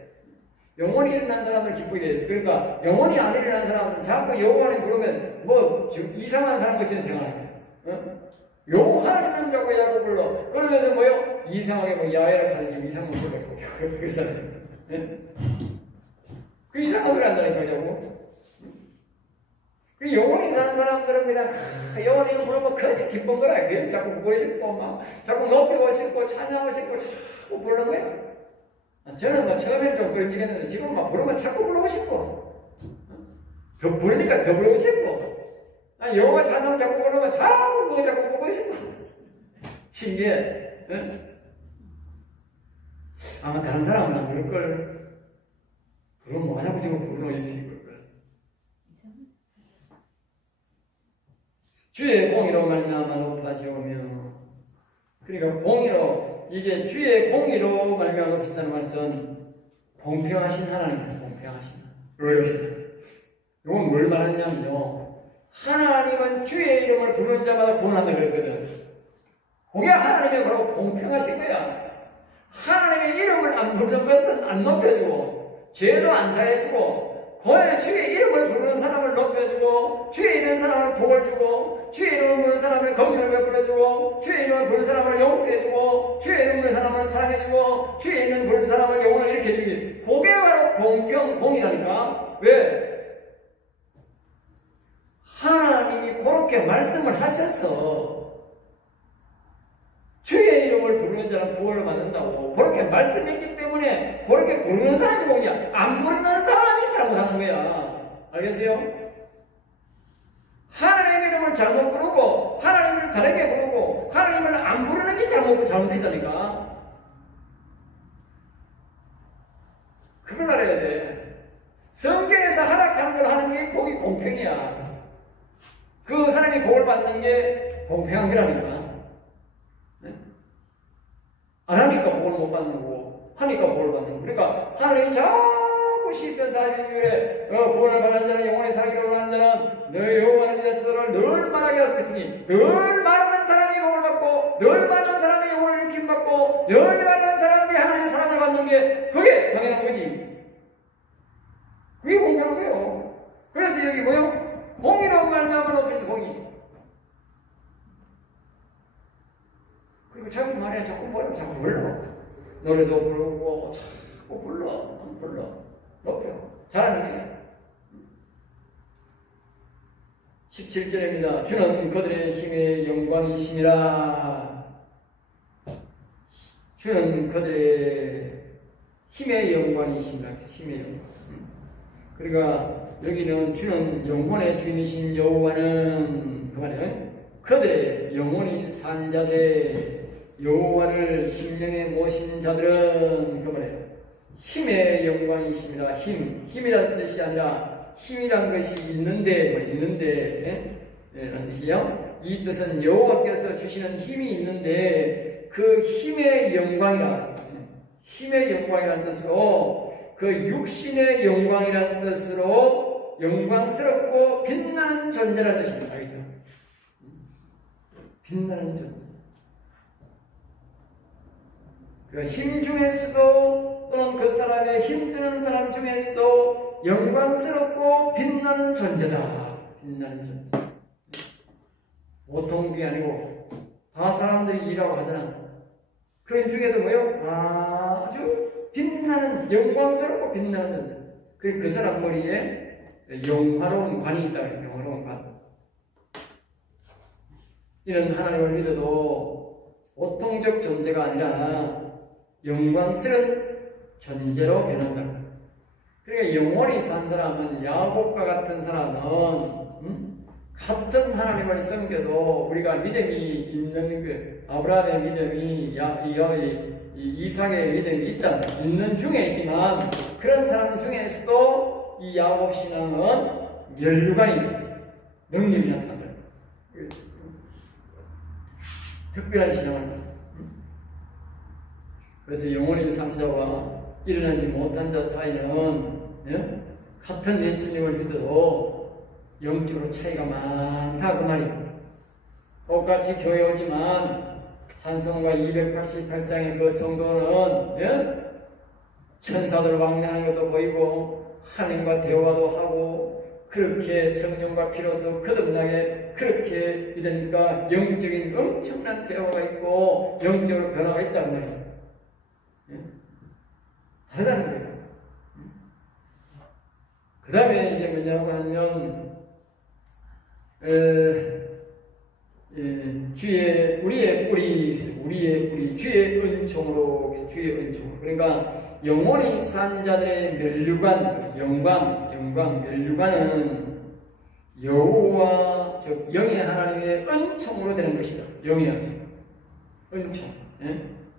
영혼이 일어난 사람을 기쁘게 해서. 그러니까 영혼이 안 일어난 사람은 자꾸 여호와를 부르면 뭐 이상한 사람 같이 생각해요. 여호와 하나님은 자꾸 야고 불러. 그러면서 뭐요? 이상하게 뭐 야외를 가든지 이상한 걸 불러. 그 사람이. 그 이상한 소리 한다니까 자꾸. 그 영혼이 사는 사람들은 그냥 영혼이 부르면 그렇게 기쁜 거라. 그냥 자꾸 보고 싶고 막 자꾸 높이고 싶고 찬양하고 싶고 자꾸 부르는 거야. 저는 뭐 처음엔 좀 그런 얘기했는데 지금 막 부르면 자꾸 부르고 싶고 더 부르니까 더 부르고 싶고 여호와 찬양 자꾸 부르면 자꾸 그거 자꾸 보고 싶고 신기해. 응? 아마 다른 사람은 안 그럴걸. 그럼 뭐 하자고 지금 부르는 이렇게 그럴걸. 주의 공의로 말미암아 높아지오며. 그러니까 공의로 이게 주의 공의로 말미암아 높인다는 말씀은 공평하신 하나님입니다. 공평하신 하나님. 이건 뭘 말하냐면요. 하나님은 주의 이름을 부르는 자마다 구원한다 그랬거든. 그게 하나님의 바로 공평하신 거야. 하나님의 이름을 안 부르는 것은 안 높여주고 죄도 안 사해주고 거의 주의 이름을 부르는 사람을 높여주고 주의 이름 사람을 복을 주고 주의 이름을 부르는 사람을 긍휼을 베풀어주고 주의 이름을 부르는 사람을 용서해주고 주의 이름을 부르는 사람을 사랑해주고 주의 이름을 부르는 사람을 영원히 이렇게 해주기. 그게 바로 공평, 공이라니까. 왜? 하나님이 그렇게 말씀을 하셔서 주의 이름을 부르는 자는 구원을 받는다고 그렇게 말씀했기 때문에 그렇게 부르는 사람이 복이야. 안 부르는 사람이 잘못하는 거야. 알겠어요? 하나님의 이름을 잘못 부르고 하나님을 다르게 부르고 하나님을 안 부르는 게 잘못되다니까. 그걸 알아야 돼. 성경에서 하락하는 걸 하는 게 거기 공평이야. 그 사람이 복을 받는 게 공평한 거라니까. 네? 안 하니까 복을 못 받는 거고 하니까 복을 받는 거. 그러니까 하나님이 자꾸 시편 42절에 구원을 받는 자는 영원히 살기를 원하는 자는 너 여호와의 자식들을 늘 말하게 하셨으니 늘 말하는 사람이 복을 받고 늘 말하는 사람이 영혼을 일으킴 받고 늘 말하는 사람이 하나님의 사랑을 받는 게 그게 당연한 거지. 그게 공평한 거예요. 그래서 여기 뭐요? 공의로 말미암아 높인 공의. 그리고 자꾸 말해, 자꾸 뭐라고 자꾸 불러. 노래도 부르고 자꾸 불러, 높여. 잘하네. 17절입니다. 주는 그들의 힘의 영광이심이라. 주는 그들의 힘의 영광이심이라. 힘의 영광. 그러니까 여기는 주는 영혼의 주인이신 여호와는 그 말이에요. 그들의 영혼이 산 자들 여호와를 심령에 모신 자들은 그 말이에요. 힘의 영광이십니다. 힘이라는 뜻이 아니라 힘이란 것이 있는데 라는 뜻이요. 이 뜻은 여호와께서 주시는 힘이 있는데 그 힘의 영광이란 뜻으로 그 육신의 영광이라는 뜻으로 영광스럽고 빛나는 존재라는 뜻입니다. 알겠죠? 빛나는 존재. 그 힘 중에서도 또는 그 사람의 힘쓰는 사람 중에서도 영광스럽고 빛나는 존재다. 빛나는 존재. 보통 게 아니고 다 사람들이 일하고 하잖아. 그 중에도 뭐요? 아주 빛나는 영광스럽고 빛나는 존재. 그 사람 머리에 영화로운 관이 있다. 영화로운 관. 이는 하나님을 믿어도 보통적 존재가 아니라 영광스러운 존재로 변한다. 그러니까 영원히 산 사람은 야곱과 같은 사람은 같은 하나님을 섬겨도 우리가 믿음이 있는 그 아브라함의 믿음이 이삭의 믿음이 있는 중에 있지만 그런 사람 중에서도 이 야곱 신앙은 멸류관이 능력이 나타난다. 특별한 신앙을. 그래서 영원히 산 자와 일어나지 못한 자 사이는 같은 예수님을 믿어도 영적으로 차이가 많다 그 말이에요. 똑같이 교회 오지만 찬송가 288장의 그 성도는 천사들 왕래하는 것도 보이고 하나님과 대화도 하고 그렇게 성령과 피로서 거듭나게 그렇게 믿으니까 영적인 엄청난 대화가 있고 영적으로 변화가 있다는 말이에요. 다르다는 거예요. 그 다음에 이제 뭐냐고 하면 우리의 뿌리, 주의 은총으로, 그러니까 영원히 산 자들의 멸류관, 멸류관은 여호와, 즉 영의 하나님의 은총으로 되는 것이다. 영의 은총.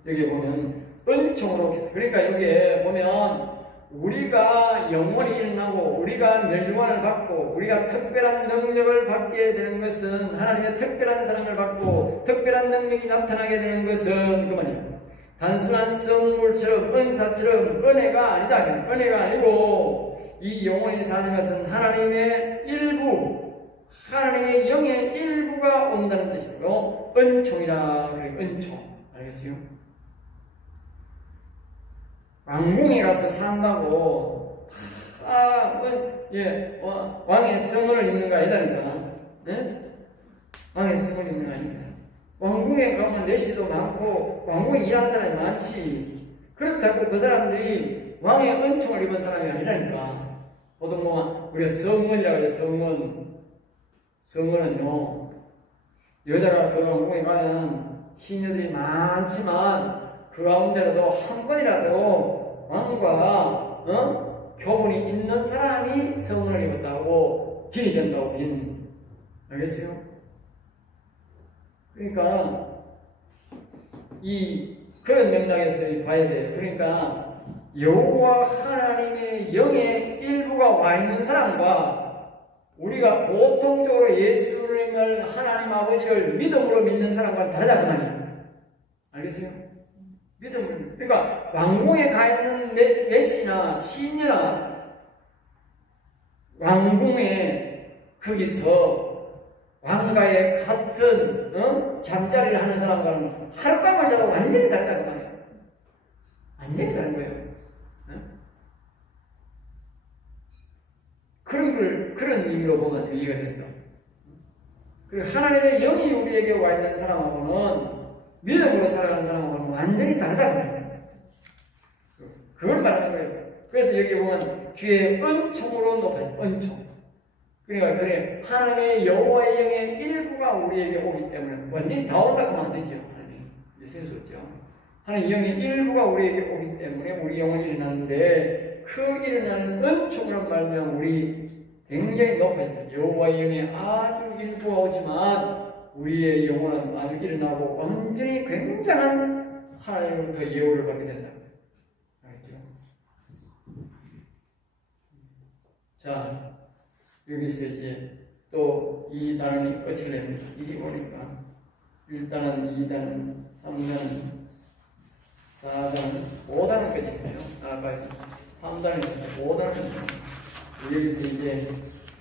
여기 보면 은총으로, 그러니까 여기에 보면 우리가 영원히 일어나고 우리가 멸류관을 받고 우리가 특별한 능력을 받게 되는 것은 하나님의 특별한 사랑을 받고 특별한 능력이 나타나게 되는 것은 그만이에요. 단순한 선물처럼 은사처럼 은혜가 아니다. 은혜가 아니고 이 영원히 사는 것은 하나님의 일부, 하나님의 영의 일부가 온다는 뜻이고 은총이라 그래요. 은총. 알겠어요? 왕궁에 가서 산다고 왕의 성을 입는 거 아니다니까. 왕의 성을 입는 거 아닙니다. 왕궁에 가면 내시도 많고 왕궁에 일하는 사람이 많지. 그렇다고 그 사람들이 왕의 은총을 입은 사람이 아니라니까. 보통 우리가 성문이라고 해요. 성문은요 여자가 그 왕궁에 가면 시녀들이 많지만 그 가운데라도 한 번이라도 왕과 교분이 있는 사람이 성문을 입었다고 빈이 된다고 빈. 알겠어요? 그러니까 그런 맥락에서 봐야 돼요. 그러니까 여호와 하나님의 영의 일부가 와 있는 사람과 우리가 보통적으로 예수님을 하나님 아버지를 믿음으로 믿는 사람과는 다르다는 말이에요. 알겠어요? 믿음을. 그러니까 왕궁에 가 있는 메시나 시인이나 왕궁에 거기서 왕가에 같은 잠자리를 하는 사람과는 하룻밤을 자도 완전히 다르다는 말이에요. 완전히 다른 거예요. 그런 의미로 보면 이해가 된다. 그리고 하나님의 영이 우리에게 와 있는 사람하고는 믿음으로 살아가는 사람하고는 완전히 다르다는 거예요. 그걸 말하는 거예요. 그래서 여기 보면 주의 은총으로 높아요. 은총. 그러니까 그래 하나님의 여호와의 영의 일부가 우리에게 오기 때문에 완전히 다 온다 하면 안 되죠. 하나님 있을 수 없죠. 하나님의 영의 일부가 우리에게 오기 때문에 우리 영혼이 일어나는데 그 일어나는 은총으로 말하면 우리 굉장히 높아요. 여호와의 영의 아주 일부가 오지만 우리의 영혼은 아주 일어나고 완전히 굉장한 하나님으로부터 예우를 받게 된다. 알겠죠? 자, 여기서 이제 또 2단이 끝을 냅니다. 이리 보니까 1단은, 2단은, 3단은, 4단은, 5단은 끝이에요. 3단은 5단은 여기서 이제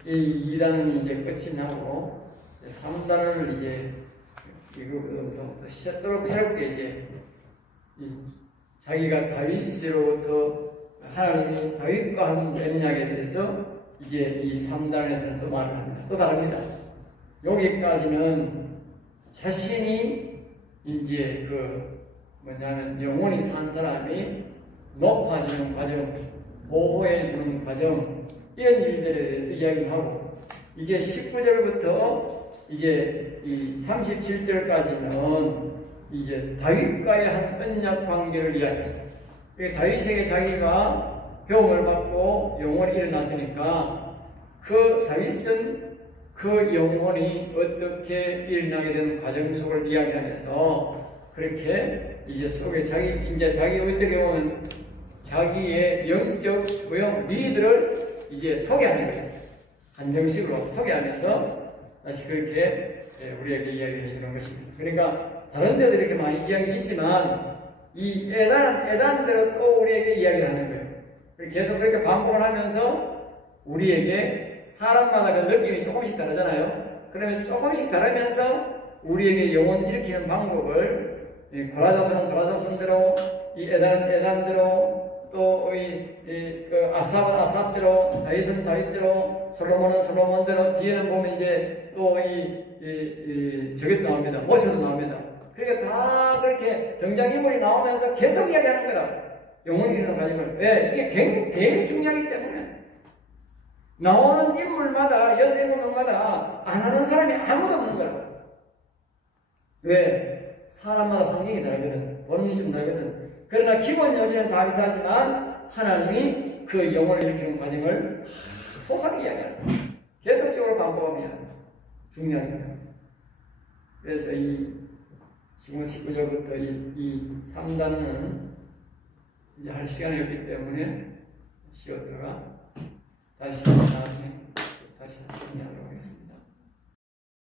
이 2단은 이제 끝이 나고 3단을 이제 이거부터 새롭게 이제 자기가 다윗으로부터 하나님이 다윗과 한 언약에 대해서 이제 이 3단에서는 또 말을 합니다. 또 다릅니다. 여기까지는 자신이 이제 영원히 산 사람이 높아지는 과정, 보호해주는 과정, 이런 일들에 대해서 이야기를 하고, 이제 19절부터 이제 이 37절까지는 이제 다윗과의 한 언약 관계를 이야기합니다. 다윗에게 자기가 배움을 받고 영혼이 일어났으니까 그 다윗은 그 영혼이 어떻게 일어나게 된 과정 속을 이야기하면서 그렇게 이제 속에 자기 어떻게 보면 자기의 영적 리더를 이제 소개하는 거예요. 한정식으로 소개하면서 다시 그렇게 우리에게 이야기해 주는 것입니다. 그러니까 다른 데도 이렇게 많이 이야기 있지만 이 애단대로 또 우리에게 이야기를 하는 거예요. 계속 그렇게 반복을 하면서 우리에게 사람마다 그 느낌이 조금씩 다르잖아요. 그러면 조금씩 다르면서 우리에게 영혼 일으키는 방법을 고라자손은 고라자손대로 이 애단대로 또 아삽은 아삽대로 다윗은 다윗대로 솔로몬은 솔로몬대로 뒤에는 보면 이제 또 저게 나옵니다. 모세도 나옵니다. 그러니까 다 그렇게 등장인물이 나오면서 계속 이야기하는 거라. 영혼이 일어나는 과정을. 왜? 이게 굉장히 중요하기 때문에. 나오는 인물마다, 여세문마다 안 하는 사람이 아무도 없는 거라. 왜? 사람마다 환경이 다르거든. 보는 게 좀 다르거든. 그러나 기본 요지는 다 비슷하지만 하나님이 그 영혼을 일으키는 과정을 소상히 이야기하는 거야. 계속적으로 반복하면 중요합니다. 그래서 지금 19절부터 이 3단은 이제 할 시간이 없기 때문에 쉬었다가 다시 나중에